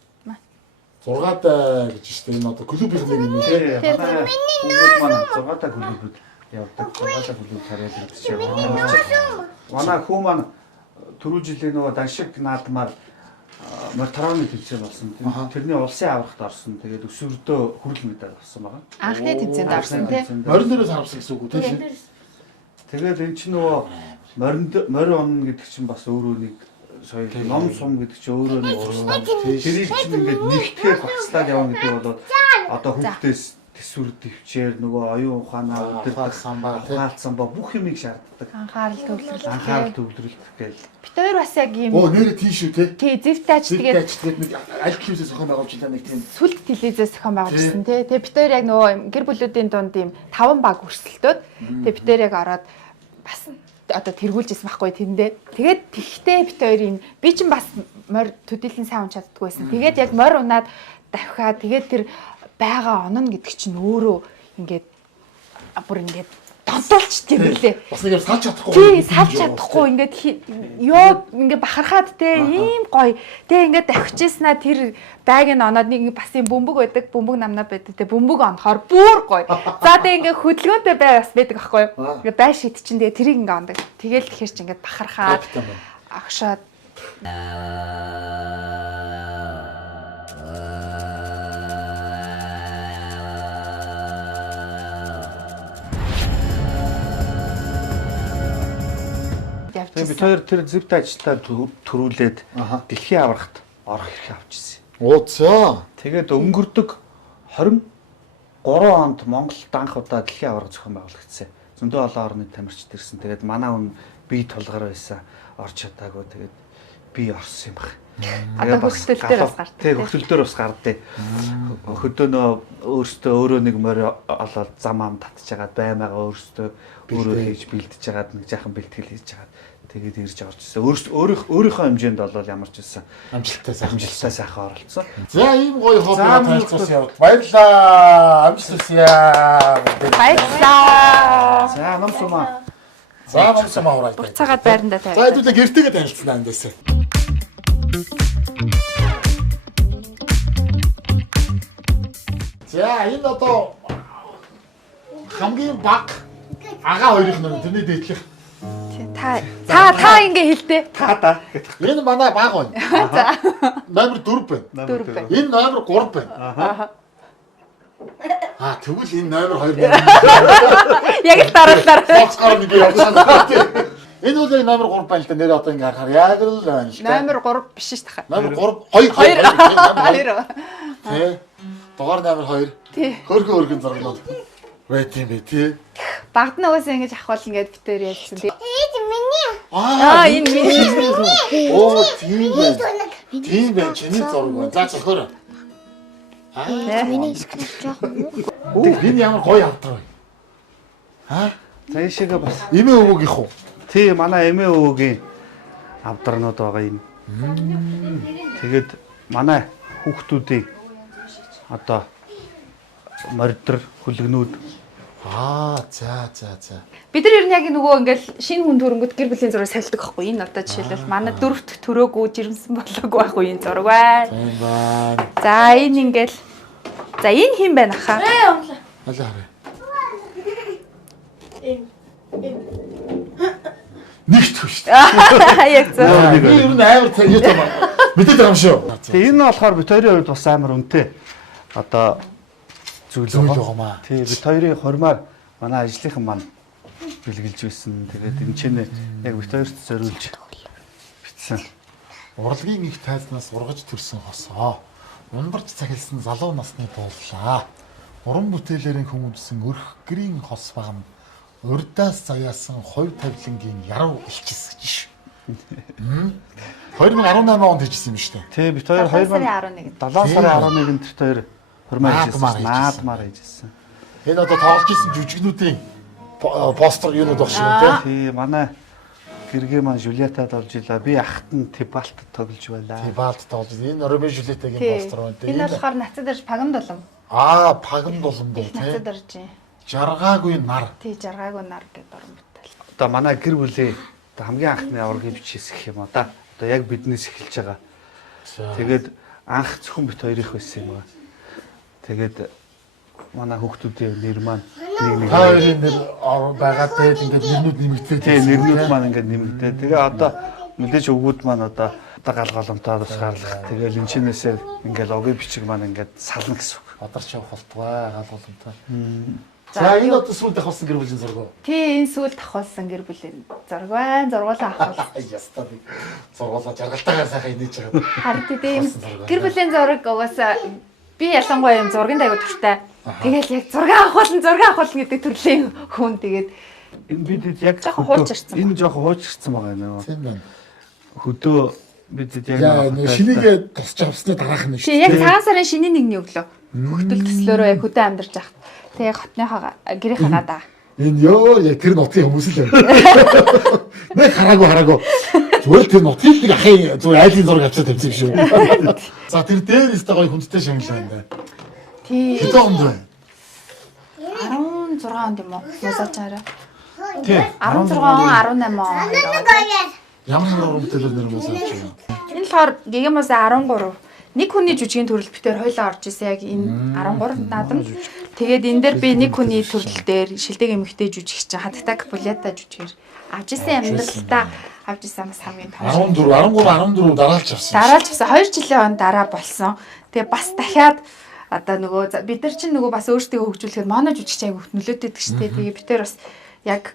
6-тай гэж штэ энэ одоо клубийн нэг юм. Тий миний ном 6-тай клубуд явдаг. 6-тай клуб тариалж байгаа. Манай хүү маань түрүү жилийн нөгөө даншиг наадмаар мартарооны тэмцээн болсон. Тэрний улсын аврагт орсон. Тэгээд өсвөрдөө хүрэл медаль авсан байгаа. Анхны тэмцээнд орсон тий. Морин дээрээс харсан гэсэн үг үү тий? Тэгээд эн чинь нөгөө морин он гэдэг чинь бас өөрөө нэг соёл ном сум гэдэг чинь өөрөө нэг тэрийг чинь ингээд нэгтгэхээр багцлаад явна гэдэг бол одоо хүүхдээс төсвөр төвчээр нөгөө оюун ухаанаа удирдах хаалцсан ба бүх юмыг шаарддаг. Анхаарал төвлөрөлт гээл. Бид хоёр бас яг юм. Нэрэ тийш үү те? Тий, зэвтэж тэгээд нэг аль клипсээс зохион байгуулж байгаа нэг тийм сүлд телевизээс зохион байгуулсан тий. Тэгээд бид хоёр яг нөгөө гэр бүлүүдийн дунд ийм 5 баг өрсөлдөөд тэгээд бид хоёр яг ороод бас одоо тэргүүлж исэн байхгүй тэндээ. Тэгээд тэгхтээ бид хоёр юм би ч бас морь төдийлэн сайн унч чаддгүй байсан. Тэгээд яг морь унаад давхаа тэгээд тэр байгаа онно гэдэг чинь өөрөө ингээд бүр ингээд донтолчт юм лээ. Бас нэг салж чадахгүй. Тий, салж чадахгүй ингээд ёо ингээд бахархаад те ийм гоё. Тэгээ ингээд давхижсэнаа тэр байг нь оноод нэг бас юм бөмбөг байдаг, бөмбөг намнаа байдаг те бөмбөг онохоор бүр гоё. За тэгээ ингээд хөдөлгөөнтэй бай бас байдаг аахгүй юу? Ингээд бай шид чинь тэгээ тэрийг ингээд ондог. Тэгээл тэгэхэр чи ингээд бахархаад агшаад Бид хоёр тэр зэвт ажилтаа төрүүлээд дэлхийн аврагт орох хэрэг авчихсан. Ууцаа. Тэгээд өнгөрдөг 23 онд Монголд анх удаа дэлхийн аварга зохион байгуулагдсан. Зөндөө олон орны тамирчид ирсэн. Тэгээд манай хүн бие толгоор байсан орж чадаагүй. Тэгээд би орсон юм баг. Одоо хөтөл дээр бас гардаг. Тэг хөтөл дээр бас гардыг. Хөдөөнөө өөрөө нэг морь олоод зам ам татчихагаад баймаага өөрөө хийж бэлдэж жагаад нэг жаахан бэлтгэл хийж жагаад тэгээд ирж орж ирсэн. Өөрийнхөө хэмжээнд бол ямар ч байсан амжилттай сайхан оролцсон. За ийм гоё хобби танилцуулсан явд. Баярлаа. Амжилттай. Баярлаа. За намсумаа. За намсумаа ураа. Буцаагаад байрандаа тавь. За хэдүүлээ гэртэйгээ танилцсан андаас. За энэ одоо хамгийн баг ага хоёрын нэг тэрний дээдлэх. Та ингэ хэлдэ. Та да. Энэ манай баг байна. За. Номер 4 байна. 4 байна. Энэ номер 3 байна. Тэгвэл энэ номер 2 байна. Яг л дараалал. Боцгоор нэг явсан. Энэ бол яг номер 3 байна л да. Нэр одоо ингээ харахаар яг л байна л да. Номер 3 биш ш тахаа. Номер 3 2. Тэ. Дугаар номер 2. Тий. Хөргөн зурглууд. Байт юм бэ тий. Багд нөгөөсөө ингэж ахвал ингээд битээр ялсан тий. Энэ миний. Оо тийм байна. Тийм байна. Чиний зураг байна. За цохоор. Миний скрипт жоох. Энэ ямар гоё авдар вэ? За ийшээгээ бас Эмээ өвөөгийнх үү? тий манай эмээ өвөгийн авдарнууд байгаа юм. Тэгээд манай хүүхдүүдийн одоо мордор хүлэгнүүд За. Бид нар ер нь яг нөгөө ингээл шинэ хүн төрөнгөд гэр бүлийн зураг сахилдаг байхгүй. Энэ одоо жишээлбэл манай дөрөвт төрөөгүй жирэмсэн болоогүй байхгүй энэ зураг байна. Тийм байна. За энэ ингээл за энэ хин байна хаа. Алаа харъя. Нэгт хөш. Яг зөв. Би ер нь амар юу юм мэдээд байгаа юм шүү. Тэгээ энэ болохоор бид хоёрын хувьд бас амар үнэтэй. Одоо зүйл байгаамаа. Тий бид хоёрын хормоор манай ажлынхан маань бэлгэлж байсан. Тэгээд энэ ч яг бид хоёрт зориулж бичсэн. Урлагийн их тайзнаас ургаж төрсөн хосоо. Ундарч цахилсан залуу насны бууллаа. Уран бүтээлээрэн хүмүүжсэн өрх гэрийн хос багам урдаас заяасан хойв тавилангийн яруу илчис гэж ш. 2018 онд хийжсэн юм шүү дээ. Тий бид хоёр 2011. 7 сарын 11-нд бид хоёр хормоо хийжсэн. Наадмаар хийжсэн. Энэ одоо тоглож исэн жүжигнүүдийн постэр юунууд багш юм тий манай гэргээ маань Жулиатад олж илаа. Би ахт нь Тибалт тоглож байлаа. Тибалт тоглож. Энэ Ромео Жулиетагийн постэр байна. Энэ болохоор нацад дэрж пагам дулам. Пагам дулам дээ тий. Нацад дэрж. Жаргаагүй нар. Тий жаргаагүй нар гэдэг орон бүтээл. Одоо манай гэр бүлийн хамгийн анхны аврагыг бичээс гэх юм одоо яг биднээс эхэлж байгаа. Тэгээд анх зөвхөн бит хоёрых байсан юм аа. Тэгээд манай хүүхдүүдийн нэр маань нэг хоёрын нэр байгаа тэгээд ингээд нэрнүүд нэмэгдээ. Тийм нэрнүүд маань ингээд нэмэгдээ. Тэгээ одоо мэдээж өвгүүд маань одоо галголомтой бас гарлах. Тэгээл энэчнээсээ ингээд огийн бичиг маань ингээд сална гэсэн үг. Одарч явах болтугай галголомтой. За энэ одоо сүүлд авсан гэр бүлийн зураг уу? Тий энэ сүүлд авсан гэр бүлийн зураг байна. Зургуулаа авах. Ястаа би зургуулаа жаргалтайгаар сайхан инээж байгаа. Харин тийм гэр бүлийн зураг угаасаа би ялангуяа юм зургийн аягүй туртай. Тэгэл яг зураг авах гэдэг төрлийн хүн тэгээд энэ бидэд яг энэ жоохон хуучирсан байгаа нөө. Тийм байна. Хөдөө бидэд яг шинийгээ тусч авсны дараах нь шүү. Тий яг цагаан сарын шинийн нэгний өглөө. Хөлтөл төслөөрөө яг хөдөө амьдарч яхад. Тэгээ хотныхоо гэрийнхаа гадаа. Энэ ёо яг тэр нутгийн хүмүүс л байна. Нэг хараагүй. Зүгээр тэр нутгийн нэг ахын зүгээр айлын зураг авчаад тавьсан юм шүү. За тэр дээр өстой гоё хүндтэй шагнал байна. Тий. Хэдэн онд байна? 16 онд юм уу? Мусачаараа. Тий. 16 он 18 он. Ямар уран бүтээлээр нэр мус авч байна. Энэ болохоор Гигамаас 13. Нэг хүний жүжигийн төрөл битээр хойлоо орж исэн яг энэ 13 наадам. Тэгээд энэ дээр би нэг хүний төрөл дээр шилдэг эмэгтэй жүжигч чинь хатагтай Капулета жүжигээр авч исэн амьдралдаа авч исэн бас хамгийн том. 14 дараалж авсан. Дараалж авсан 2 жилийн дараа болсон. Тэгээ бас дахиад одоо нөгөө бид нар чинь нөгөө бас өөрсдөө хөгжүүлэхээр манай жүжигч аяг нөлөөтэй гэдэг чинь тэгээ бид тээр бас яг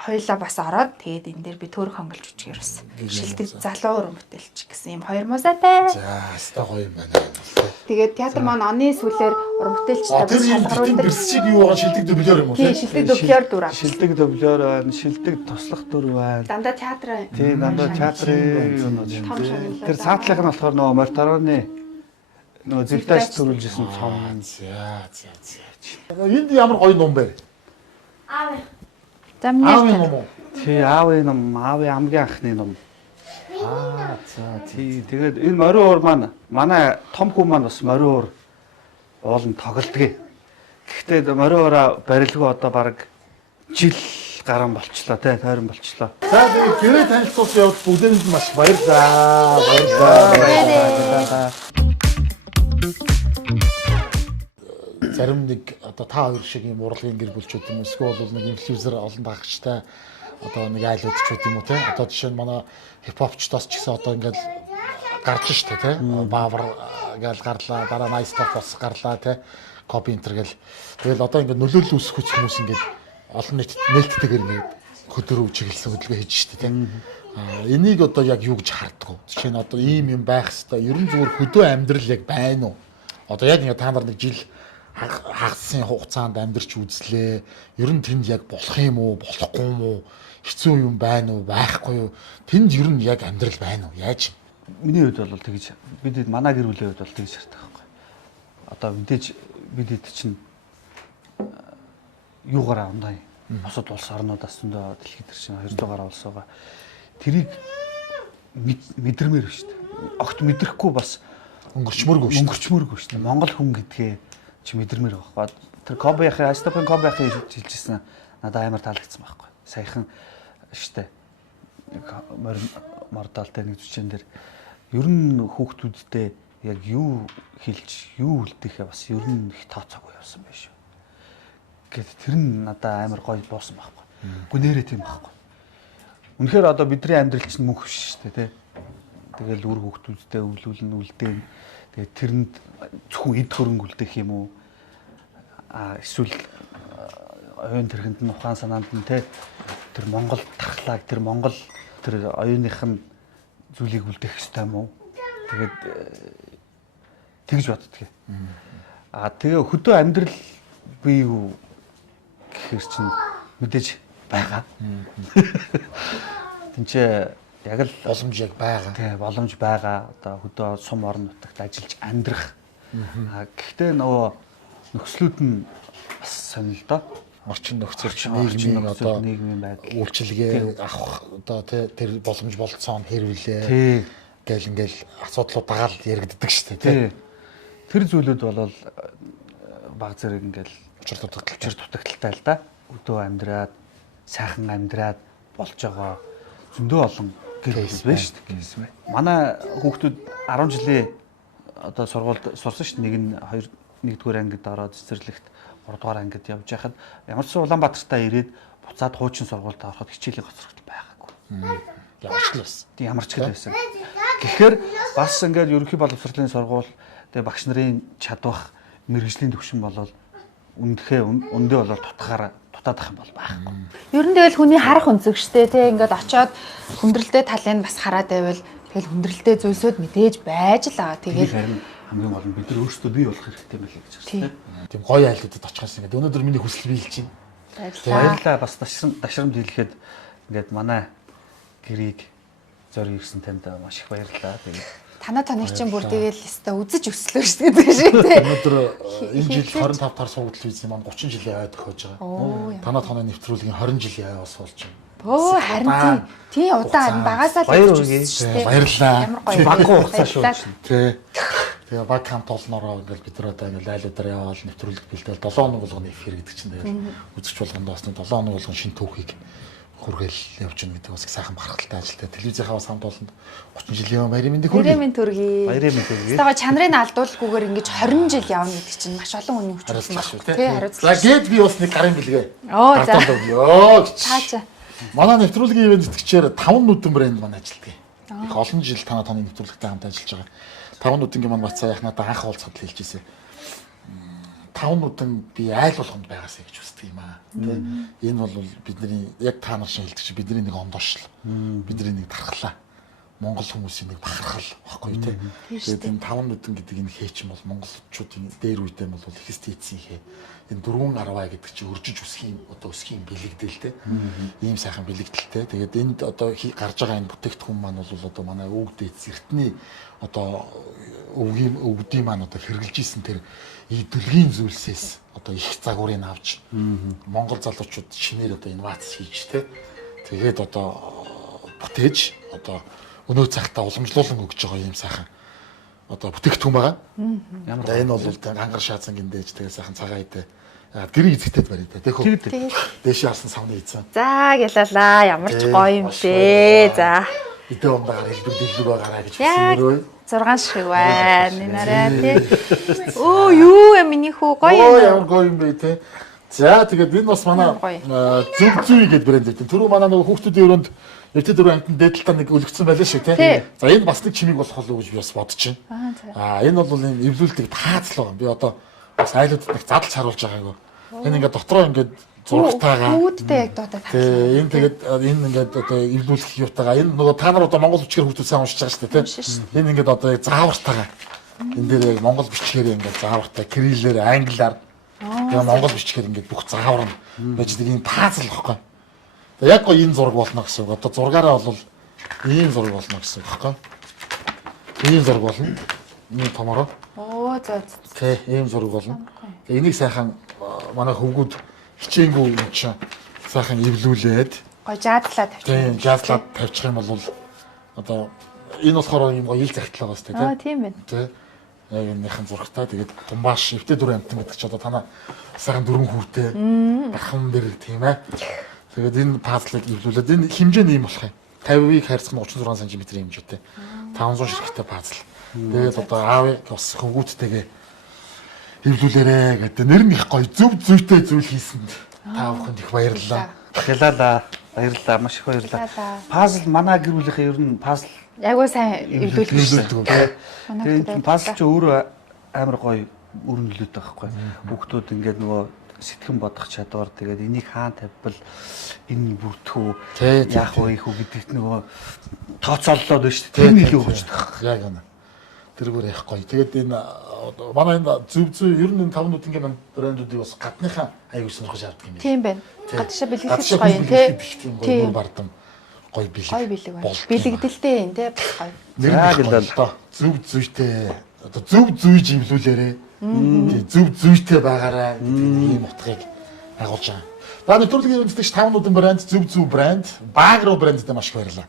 хоёулаа бас ороод тэгээд энэ дээр би төрөх хонголж үжгээр бас шилдэг залуу уран бүтээлч гэсэн юм хоёр музаатай. За, хаста гоё юм байна. Тэгээд театр маань оны сүүлээр уран бүтээлчтэй бас шалгаруулдаг. Дэрсчиг юу байгаа шилдэг дублер юм уу? Тийм, шилдэг дублер дүр аа. Шилдэг дублер байна, шилдэг туслах дүр байна. Дандаа театр. Тийм, дандаа театрын юмнууд. Тэр цаатлах нь болохоор нөгөө Мортороны нөгөө зэгтайч төрүүлжсэн цом. За. Энд ямар гоё ном бэ? Замнэр. Аавын ном уу? Тий, аавын ном, аавын хамгийн анхны ном. За тий. Тэгээд энэ морин уур маань манай том хүн маань бас морин уур уулын тоглодгийг. Гэхдээ морин уура барилгүй одоо баг жил гарan болчлоо тий, тойрон болчлоо. За тэгээд гэрээ танилцуулсан явд бүгдээнд нь маш баярлалаа. Зарим нэг одоо та хоёр шиг юм урлагийн гэр бүлчүүд юм эсвэл бол нэг инфлюенсер олон дагагчтай одоо нэг айлуудчуд юм уу те одоо жишээ нь манай хипхопчдоос ч гэсэн одоо ингээл гарч штэ те баавар гээл гарлаа дараа nice top бос гарлаа те копи интер гэл тэгэл одоо ингээд нөлөөлөл үүсгэх хүмүүс ингээд олон нээлттэйгээр ингээд хөдөрөв чиглэсэн хөдөлгөөн хийж штэ те энийг одоо яг юу гэж харддаг вэ жишээ нь одоо ийм юм байх хэвээр ерөн зүгээр хөдөө амьдрал яг байна уу одоо яг ингээд та нар нэг жил хагасны хугацаанд амьдарч үзлээ. Ер нь тэнд яг болох юм уу, болохгүй юм уу? Хэцүү юм байна уу, байхгүй юу? Тэнд ер нь яг амьдрал байна уу? Яаж? Миний хувьд бол тэгж бид манай гэр бүлийн хувьд бол тэгж шаарддаг байхгүй. Одоо мэдээж бид чинь юугаар авнаа юм. Бусад улс орнуудаас зөндөө дэлхийд төр чинь 200 гаруй улс байгаа. Тэрийг мэдрэмээр шүү дээ. Огт мэдрэхгүй бас өнгөрчмөргүй шүү дээ. Монгол хүн гэдгээ чи мэдрэмээр байхгүй. Тэр Кобяхын Астапын Кобяхын хэлжсэн надад амар таалагдсан байхгүй. Саяхан штэ мордалтай нэг зүчэн дээр ер нь хүүхдүүдтэй яг юу хэлж юу үлдэхээ бас ер нь их тооцоогүй явсан байх шүү. Гэт тэр нь надад амар гоё буусан байхгүй. Гүнээрээ тийм байхгүй. Үнэхээр одоо бидний амьдрал чинь мөнх биш штэ тий. Тэгэл үр хүүхдүүдтэй өвлүүлэн үлдээн. Тэгээд тэрэнд зөвхөн эд хөрөнгө үлдэх юм уу? Эсвэл оюун тэрхэнд нь ухаан санаанд нь те тэр Монгол тархлааг тэр Монгол тэр оюуных нь зүйлийг үлдэх ёстой юм уу? Тэгээд тэгж боддгийг. Тэгээ хөдөө амьдрал бий юу гэхэр чинь мэдээж байгаа. Тинчээ яг л боломж яг байгаа. Тий, боломж байгаа. Одоо хөдөө сум орон нутагт ажиллаж амьдрах. Гэхдээ нөгөө нөхцлүүд нь бас сонир л доо. Орчин нөхцөл нийгмийн одоо нийгмийн байдал үйлчилгээ авах одоо тэр боломж болцоон хэрвэлээ. Гэл ингээл асуудлууд дагаал яригддаг шүү дээ. Тэр зүйлүүд бол баг зэрэг ингээл учир дутагдaltaй л да. Өдөө амьдраад, сайхан амьдраад болж байгаа зөндөө олон кейс байна шүү дээ. Манай хүүхдүүд 10 жилийн одоо сургуульд сурсан шүү дээ. Нэгдүгээр ангид ороод цэцэрлэгт 3 дугаар ангид явж байхад ямар ч Улаанбаатартаа ирээд буцаад хуучин сургуульд ороход хичээлийн гоцрогдол байгаагүй. Ямар ч л байсан. Ямар ч л байсан. Тэгэхээр бас ингээд ерөнхий боловсролын сургууль тэгээ багш нарын чадвах мэргэжлийн төвшин болол үндэ болол тутахаар дутаадах юм бол байхгүй. Ер нь тэгэл хүний харах өнцөгчтэй те ингээд очиод хүндрэлтэй талыг бас хараад байвал тэгэл хүндрэлтэй зүйлсүүд мэдээж байж л байгаа. Тэгээд хамгийн гол нь бид нар өөрсдөө бий болох хэрэгтэй юм байна гэж байна. Тийм гоё айлуудад очихоос ингээд өнөөдөр миний хүсэл биелж байна. Баярлалаа бас дашрамд хэлэхэд ингээд манай гэрийг зорь ирсэн танд маш их баярлалаа. Тэгээд танаа тоног чинь бүр тэгэл өстө үзэж өслөө шүү дээ шиг тий. Өнөөдөр энэ жил 25 тар суугдал визний маань 30 жилийн ай тохиож байгаа. Танаа тооны нэвтрүүлгийн 20 жилийн ай бас болж байна. Оо харин тий удаан багасаа л хийж үзсэн шүү дээ. Баярлалаа. Баггүй хугацаа шүү. Тий. Тэгээ баг хамт олноороо ингээл бид нар одоо ингээл айлуудаар яваал нэвтрүүлэг бэлдээл 7 хоног болгоны эфир гэдэг чинь тэгэл үзэж болгонд бас 7 хоног болгон шинэ түүхийг хүргээл явж гин гэдэг бас их сайхан бахархалтай ажилтай. Телевизийнхаа бас хамт олонд 30 жилийн баярын мэндийг хүргэе. Баярын мэнд хүргэе. Баярын мэнд хүргэе. Става чанарыг алдуулгүйгээр ингэж 20 жил явна гэдэг чинь маш олон хүний хүч хариуцлага шүү тий. За гээд би бас нэг гарын бэлгээ. Оо за. Йоо. Цаачаа. Манай нэвтрүүлгийн ивент тэтгэгчээр 5 нүдэн брэнд маань ажилтдаг. Их олон жил танаа тооны нэвтрүүлэгтэй хамт ажиллаж байгаа. 5 нүдэнгийн маань бацаа яг надад анх уулзахад л хэлж ирсэн. 5 тавнуудын би айл болгонд байгаасаа гэж үздэг юм аа. Энэ бол бидний яг та нар шиг хэлдэг чи бидний нэг ондоошл. Бидний нэг дархлаа. Монгол хүмүүсийн нэг бахархал баггүй тий. Тэгээд энэ тавнуудын гэдэг энэ хээч юм бол монголчуудын дээр үедээ бол христийцийн хээ. Энэ 4.10 гэдэг чи өржиж өсхийн одоо өсхийн бэлэгдэл тий. Ийм сайхан бэлэгдэлтэй. Тэгээд энд одоо гарч байгаа энэ бүтээгдэхүүн маань бол одоо манай өвөг дээдс эртний одоо өвгдийн маань одоо хэрглэж исэн тэр идэлгийн зүйлсээс одоо их загварыг авч монгол залуучууд шинээр одоо инновац хийж тий. Тэгээд одоо бүтээж одоо өнөө цагтаа уламжлуулан өгж байгаа юм сайхан одоо бүтээгдэхүүн байгаа. Ямар энэ бол ангар шаацангийн дээж тэгээ сайхан цагаан идэ. Гэрээ эзэгтэйд барь идэ. Тэхүү. Дэшээ алсан савны эзэн. За гэлалаа ямар ч гоё юм бэ. За. Идэ ондагаар хэлбэр дэлгүүр гараа гэж хэлсэн. 6 шиг байна. Энэ арай тий. Оо юу юм миний хүү гоё юм. Ямар гоё юм бэ те. За тэгээд энэ бас манай зүг зүй гэдэг брэнд гэдэг. Түрүү манай нөгөө хүүхдүүдийн өрөөнд өвтөд дөрөв амтнд дээдлтаа нэг өлгцсөн байлаа шүү те. За энэ бас нэг чимиг болох болов уу гэж би бас бодож байна. Энэ бол энэ эвлүүлдэг таацлаа. Би одоо бас айлуудад нэг задлж харуулж байгаагүй. Энэ ингээд дотроо ингээд зургатайгаа хүүхдтэй яг дуудаад тавьсан. Энэ тэгээд энэ ингээд одоо эвлүүлэх юутайгаа энэ нөгөө та нар одоо монгол бичгээр хүүхдүүд сайн уншиж байгаа шүү дээ те. Энэ ингээд одоо заавартайгаа энэ дээр яг монгол бичгээр ингээд заавартай кириллээр англиар тэгээ монгол бичгээр ингээд бүх заавар нь байж нэг юм таацл واخхой. Яг гоо энэ зураг болно гэсэн үг. Одоо зургаараа бол ийм зураг болно гэсэн үг байхгүй. Ийм зураг болно. Ийм томороо. Оо зөө. Тэ ийм зураг болно. Тэгээ энийг сайхан манай хөвгүүд хичээнгүй юм чинь сайхан эвлүүлээд гоо жаадлаад тавьчих. Тийм жаадлаад тавьчих юм бол одоо энэ болохоор ийм гоё ил захидлаа бас тэ. Аа тийм байна. Тэ. Яг энэхэн зурагтай тэгээд тумбааш эвтэ дөрөв амтан гэдэг чи одоо танаа сайхан дөрвөн хүүтэй бархан дээр тийм ээ. Тэгээд энэ пазлыг эвлүүлээд энэ хэмжээ нь ийм болох юм. 50-ыг харьцах нь 36 см хэмжээтэй. 500 ширхттэй пазл. Тэгээд одоо аавыг бас хөвгүүдтэйгээ эвлүүлээрэ гэдэг. Нэр нь их гоё зөв зүйтэй зүйл хийсэнд та бүхэнд их баярлалаа. Баярлалаа. Баярлалаа. Маш их баярлалаа. Пазл манай гэр бүлийнхээ ер нь пазл Айгуу сайн эвлүүлдэг шүү. Тэгээд пазл ч өөрөө амар гоё өрнөлөөд байгаа байхгүй. Хүүхдүүд ингээд нөгөө сэтгэн бодох чадвар тэгээд энийг хаан тавьбал энэ бүртгүү яах вэ хүү гэдэгт нөгөө тооцооллоод байна шүү дээ. Тэр нь илүү хөвчдөг. Яг энэ. Тэр бүр их гоё. Тэгээд энэ манай энэ зөв ер нь энэ тавнууд ингээд брэндүүдийг бас гадныхаа аягүй сонирхож авдаг юм байна. Тийм байна. Гадшаа бэлгэхэд гоё юм тий. Тийм бардам гоё бэлэг. Гоё бэлэг байна. Бэлэгдэлтэй юм тий бас гоё. Яг л зөв зүйтэй одоо зөв зүйж имлүүлээрээ зөв зүйтэй байгаарай гэдэг ийм утгыг агуулж байгаа. За нэвтрүүлгийн үндэслэгч тавнуудын брэнд зөв брэнд Багро брэндтэй маш их баярлалаа.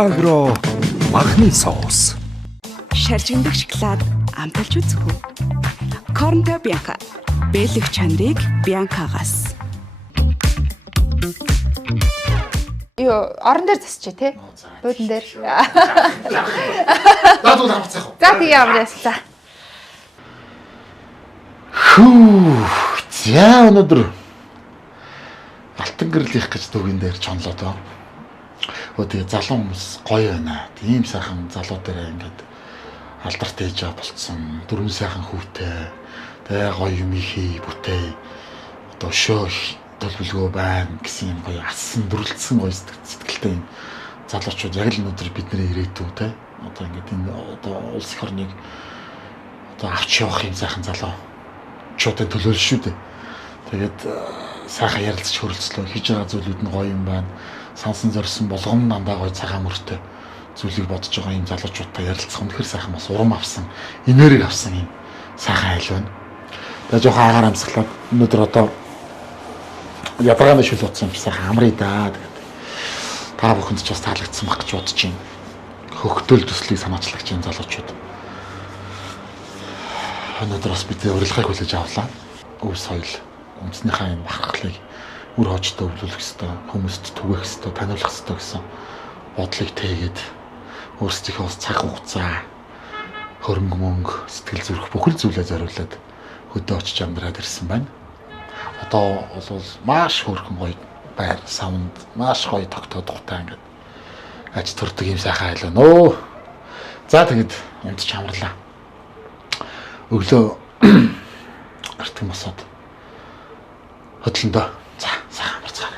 Багро махны соус. Шаржигдах шоколад амталж үзэх үү? Корнто Бьянка. Бэлэг чанарыг Бьянкагаас. Йоо, орон дээр засчээ тий. Буудан дээр. Дадуу хамцаах уу? За тэгээ амраас за. Хүү. За өнөөдөр алтан гэрлийнх гэж дүгэн дээр чонлоо доо. Тэгээ залуу хүмүүс гоё байна. Тийм сайхан залуу дээр ингээд алдарт ээж болцсон. Дөрвөн сайхан хүүтэй. Тэгээ гоё юм ихий бүтээ. Одоо шөөх төлөвлөгөө байна гэсэн юм гоё асан дүрлэлсэн гоё сэтгэлтэй юм. Залуучууд яг л өнөөдөр бидний ирээдүй те. Одоо ингээд энэ одоо улс их орныг одоо авч явах юм сайхан залуучуудын төлөөлөл шүү дээ. Тэгээд сайхан ярилцаж хөрөлцлөө хийж байгаа зүйлүүд нь гоё юм байна. Сансан зорьсон болгон дандаа гоё цагаан мөртэй зүйлийг бодож байгаа юм залуучуудтай ярилцах үнэхээр сайхан бас урам авсан, энерги авсан юм сайхан айл байна. Тэгээ жоохон агаар амсгалаад өнөөдөр одоо ядаргааны шил утсан юм сайхан амрыг даа. Тэгээд та бүхэнд ч бас таалагдсан баг гэж бодож байна. хөгтөл төслийг санаачлагч энэ залуучууд. Өнөөдөр бас бид урилгыг хүлээж авлаа. Өв соёл, үндэснийхээ энэ бахархлыг үр хожтой өвлүүлэх ёстой, хүмүүст түгээх ёстой, таниулах ёстой гэсэн бодлыг тээгээд өөрсдийнхөө цаг хугацаа, хөрөнгө мөнгө, сэтгэл зүрх бүхэл зүйлээ зориулаад хөдөө очиж амьдраад ирсэн байна. Одоо бол маш хөрхөн гоё байр, савнд маш гоё тогтоодохтой ингээд аж төрдөг юм сайхан айлаа нөө. За тэгэд юмд ч амарлаа. Өглөө артын босоод хөдлөндөө. За сайхан амарцгаа.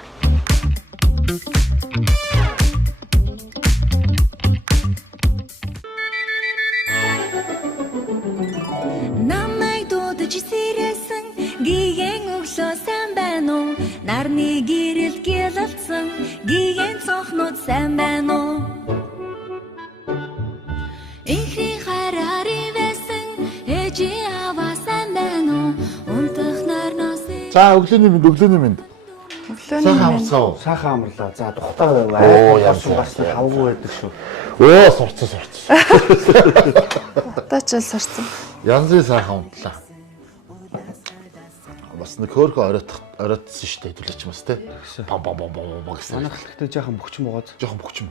Намайг дуудаж сэрээсэн гиген өглөө сайн байна уу? Нарны гэрэл гялалцсан гиген цонхнууд сайн байна уу? Ихний хараар ивэсэн ээжи аваа сайн байна уу? Унтах нарнаас За өглөөний минь. Сайхан амарцгаа. Сайхан амарлаа. За тухтай байв. Яасан бас хавгүй байдаг шүү. Оо сурцсан. Одоо ч л сурцсан. Янзын сайхан унтлаа. Бас нэг хөөрхөн оройтсан шүү дээ төлөч бас те. Бам гэсэн. Манайх гэхдээ жоохон бөхчм байгааз. Жоохон бөхчм.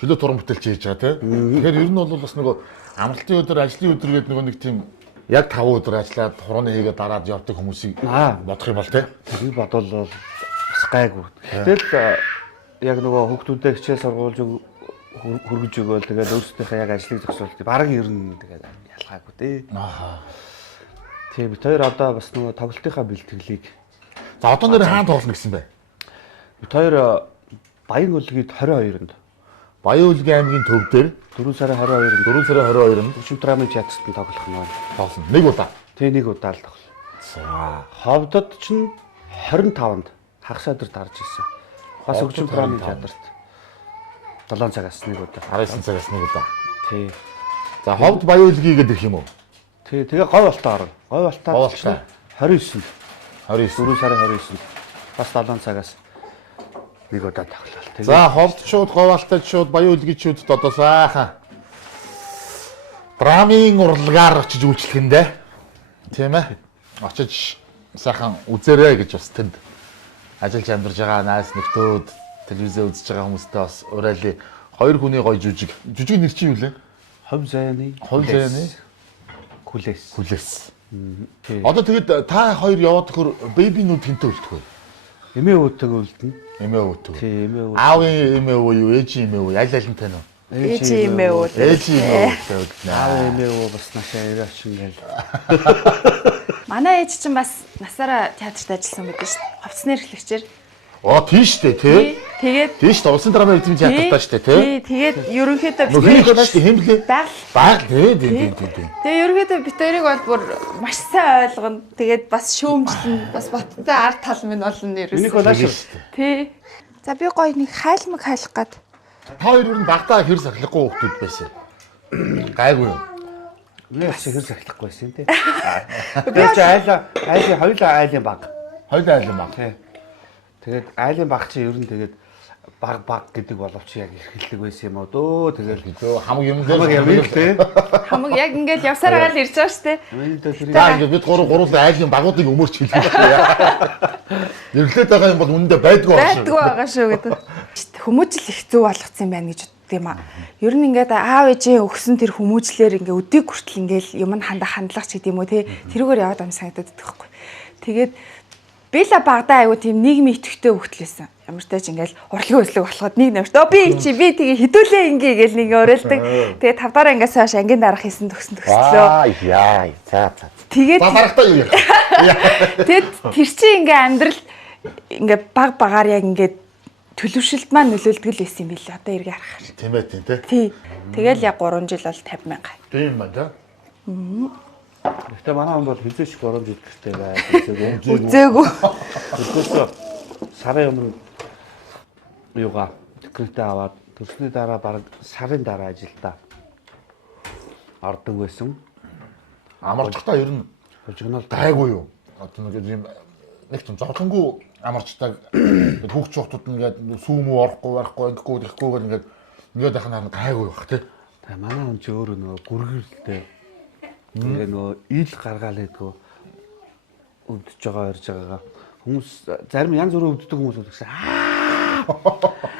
Чөлөө туран бүтээлч хийж байгаа те. Тэгэхээр ер нь бол бас нөгөө амралтын өдөр, ажлын өдөр гэдэг нэг тийм яг 5 өдөр ажиллаад хурууны хийгээд дараад явдаг хүмүүсийг бодох юм бол те. Тэр бодвол бас гайгүй. Гэтэл яг нөгөө хүүхдүүдээ хичээл сургуулж хөргөж өгөөл тэгээд өөрсдийнхээ яг ажлыг зогсуулж баг ер нь тэгээд ялгаагүй те. Тэгээ бид хоёр одоо бас нөгөө тоглолтынхаа бэлтгэлийг за одоо нэр хаан тоглоно гэсэн бэ? Бид хоёр Баян үлгийд 22-нд Баян үлгийн аймгийн төв дээр 4 сарын 22-нд Өчим драмын театрт тоглох нь тоглоно. Нэг удаа. Тэгээ нэг удаа л тоглоно. За Ховдод ч 25-нд хагас өдөр дарж ирсэн. Бас Өчим драмын театрт 7 цагаас нэг удаа. 19 цагаас нэг удаа. Тий. За Ховд Баян үлгий гэдэг юм уу? Тэгээ гой болтоо орно. Гой болтоо 29-нд 4 сарын 29-нд бас 7 цагаас нэг удаа тоглолт. За Ховдчууд, Говьалтайчууд, Баян үлгийчүүдэд одоо сайхан драмын урлагаар очиж үйлчлэхэндээ тийм ээ. Очиж сайхан үзээрэй гэж бас тэнд ажиллаж амьдарч байгаа найз нөхдөд, телевизээ үзэж байгаа хүмүүстээ бас уриалъя. Хоёр хүний гоё жүжиг нэр чинь юу лээ? Хов заяаны Хүлээс. Одоо тэгэд та хоёр яваад төхөр бэбинүүд хинтээ үлдэх вэ? Эмээ өвөтэйг үлдэнэ. Эмээ өвөтэйг. Тий, эмээ өвөө. Аавын эмээ өвөө юу, ээжийн эмээ өвөө, аль нь тань уу? Ээжийн эмээ өвөө. Ээжийн эмээ өвөө үлдэнэ. Аавын эмээ өвөө бас нашаа ирээ очин гээл. Манай ээж чинь бас насаараа театрт ажилласан байдаг шүү дээ. Ховцны эрхлэгчээр. Оо тийм шүү дээ тий. Тэгээд тийм шүү дээ. Улсын драмын эзэмшийн театртаа шүү дээ тий. Тэгээд ерөнхийдөө хэмлээ. Баг тий. Тэгээ ерөнхийдөө бит хоёрыг бол бүр маш сайн ойлгоно. Тэгээд бас шөөмжлөн бас боттой ард тал минь болно нэрээс. Энийг бол ашиг шүү дээ. Тий. За би гоё нэг хайлмаг хайлах гад. Та хоёр ер нь багтаа хэр сахилахгүй хүмүүс байсан. Гайгүй юу? Би бас хэр сахилахгүй байсан тий. Би ч хоёулаа айлын баг. Тий. Тэгээд айлын баг чи ер нь тэгээд баг гэдэг боловч яг ихэлдэг байсан юм уу дөө. Тэгээд хамаг юм тий. Хамаг яг ингээд явсараа л ирж байгаа шүү дээ. Ингээд бид гурлаа айлын багуудыг өмөрч хэлээ. Эвлээд байгаа юм бол үнэндээ байдгүй шүү гэдэг. Хүмүүжил их зөв болгоцсон байна гэж боддог юм аа. Ер нь ингээд аав ээжээ өгсөн тэр хүмүүжлэр ингээд өдийг хүртэл ингээд юм хандлах ч гэдэг юм уу тий. Тэрүүгээр яваад ам санагдаад байхгүй. Тэгээд би л багадаа айгу тийм нийгмийн идэвхтэй хөгтлөөсөн. Ямар ч тач ингээл урлагийн өслөг болоход нэг нэмэрт би тэгээ хідүүлээ ингээ гээл нэг уриалдаг. Тэгээ 5 дараа ингээс хойш ангийн дарах хийсэн төгслөө. Яа. За. Тэгээд багтаа юу яа. Тэгэд тэр чинь ингээ амьдрал ингээ багаар яг ингээ төлөвшөлт маань нөлөөлдөг л байсан юм билээ. Одоо эргээ харахаар. Тийм ээ тий. Тэгэл яг 3 жил бол 50,000. Тийм байна да. Гэхдээ манай хүн бол хизээч 3 жил гэртэй байгаад үзээгүй. Тэгвэл сарын өмнө юугаа декретээ аваад төрсний дараа баг сарын дараа ажилдаа ордог байсан. Амарчтаа ер нь хожигнол гайгүй юу? Одоо нэг юм зовлонгүй амарчдаг хүүхд чухтууд ингээд сүүмүү орохгүй ихгүй гэл ингээд Ингээд яхаа нараа гайгүй бах тий. Тэгээ манай хүн ч өөрөө нөгөө гүргэрэлтэй. Тэгээ нөгөө ил гаргаал гэдгөө өвдөж байгаа ярьж байгаагаа хүмүүс зарим янз бүрийн өвддөг хүмүүс үзсэн.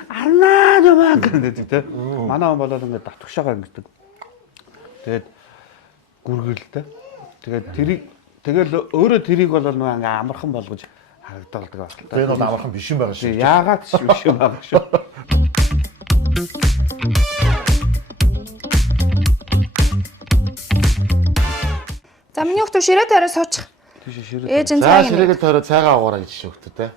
Арнаа жамаа гэдэг тий. Манай хүн болоод ингээд давтагшаага ингэдэг. Тэгээд гүргэрэлтэй. Тэгээд тэгэл өөрөө тэрийг бол нөгөө ингээ амархан болгож харагддаг байх. Тэр нь амархан биш юм байгаа шүү. Яагаад ч биш юм байгаа шүү. За миний хөлтөв ширээ тараа суучих. Ээж нь За ширээгээ тойроо цайгаа агаараа гэж шүүхтэ те.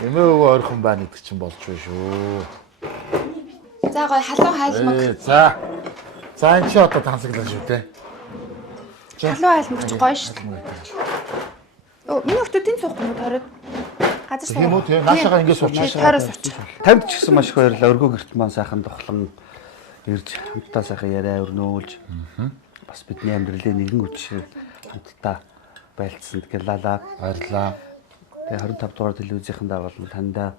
Эмээ өвөө ойрхон байна гэдэг чинь болж байна шүү. За гоё халуун хайлмаг. За. За энэ чи одоо тансаглаа шүү те. Халуун хайлмагч гоё шүү. Миний хөлтөв тэнд суухгүй юу тойроод? Газар суух. Тийм үү тийм. Наашаага ингэ суучих. Тойроо суучих. Тамд ч гэсэн маш их баярлалаа. Өргөө гэрт маань сайхан тухлан ирж хамтдаа сайхан яриа өрнөөлж. Бас бидний амьдралын нэгэн үчиг хамтдаа байлцсан гэлалаа. Баярлалаа. Тэгээ 25 дугаар телевизийнхэн дагуулсан таньда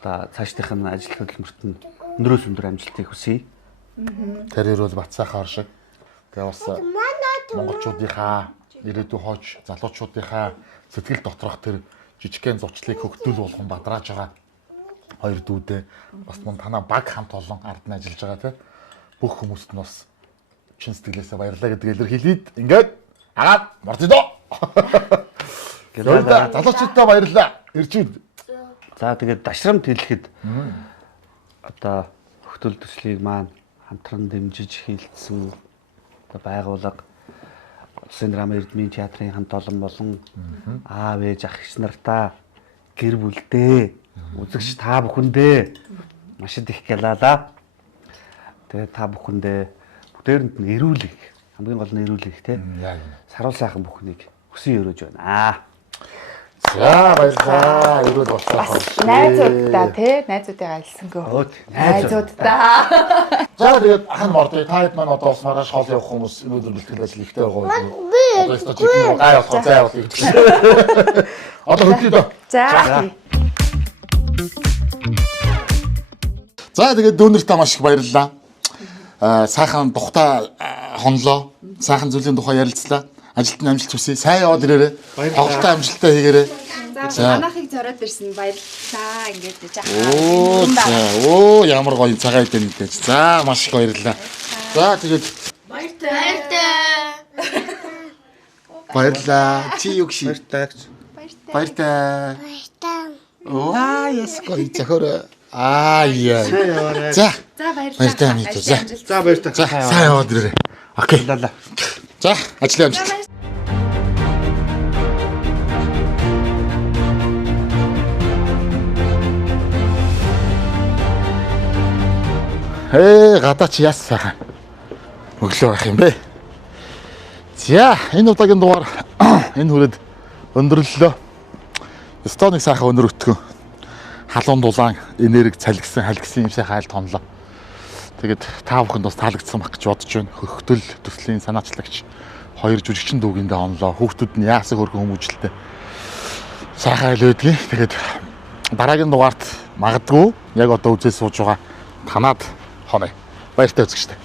одоо цаашдынх нь ажил хөдөлмөрт нь өндрөөс өндөр амжилтыг хүсье. Тэр ирвэл Батсайхан шиг. Тэгээ бас монголчуудынхаа ирээдүйн хойч залуучуудынхаа сэтгэл доторх тэр жижигхэн зурчлыг хөгтөл болгон бадрааж байгаа хоёр дүүдээ бас мөн танаа баг хамт олон ард нь ажиллаж байгаа те. Бүх хүмүүст нь бас чин сэтгэлээсээ баярлалаа гэдгийг илэрхийлээд ингээд агаад мордоо. Гэлээ залуучуудаа баярлалаа. Ирчүүд. За тэгээд дашрамт хэлэхэд одоо хөгтөл төслийг маань хамтран дэмжиж хийлдсэн одоо байгууллага Улсын драма эрдмийн театрын хамт олон болон аав ээж ах эгч нартаа гэр бүлдээ үзэгч та бүхэндээ маш их гялалаа. Тэгээд та бүхэндээ бүтээрэнд нь эрүүлэх хамгийн гол нь эрүүлэх те. Саруул сайхан бүхнийг хүсэн өрөөж байна. За баярлалаа. Эрүүл болцоо. Найзуудаа тий найзуудаа айлсангөө. Найзуудаа. За тэгээд хан мордоо та хэд маань одоо бас маргааш хоол явах хүмүүс өнөөдөр бэлтгэл ажил ихтэй байгаа юм. Одоо өстө чиг гай болох зай болох юм. Одоо хөдлөе дөө. За. За тэгээд дүүнэртээ маш их баярлалаа. Сайхан тухтай хонлоо. Сайхан зүйлийн тухай ярилцлаа. Ажилтны амжилт хүсье. Сайн яваад ирээрэй. Тоглолтын амжилтаа хийгээрэй. За манайхыг зориод ирсэн баярлалаа. Ингээд Оо ямар гоё цагаан идэх мэдээж. За маш их баярлалаа. За тэгээд баярлалаа. Чи юу гişi? Баяртай. Оо ясгүй зөхөр. Яа. За. За баярлалаа. Баяртай мэдээ. За баяртай. Сайн яваад ирээрэй. Окей. За ажлын амжилт. Гадаач яас сайхан өглөө байх юм бэ. За энэ удаагийн дугаар энэ хүрээд өндөрлөлөө. Стоныг сайхан өнөр өтгөн. Халуун дулаан энерги цалгисан халгисан юм сайхан айлт хонлоо. Тэгээд та бүхэнд бас таалагдсан баг гэж бодож байна. Хөгтөл төслийн санаачлагч хоёр жүжигчин дүүгэндээ онлоо. Хүүхдүүд нь яасаг хөрхөн хүмүүжлэлтэй. Сайхан айл байдгийг. Тэгээд дараагийн дугаарт магадгүй яг одоо үзээ сууж байгаа танаад хоноо. Баяртай үзэгчтэй.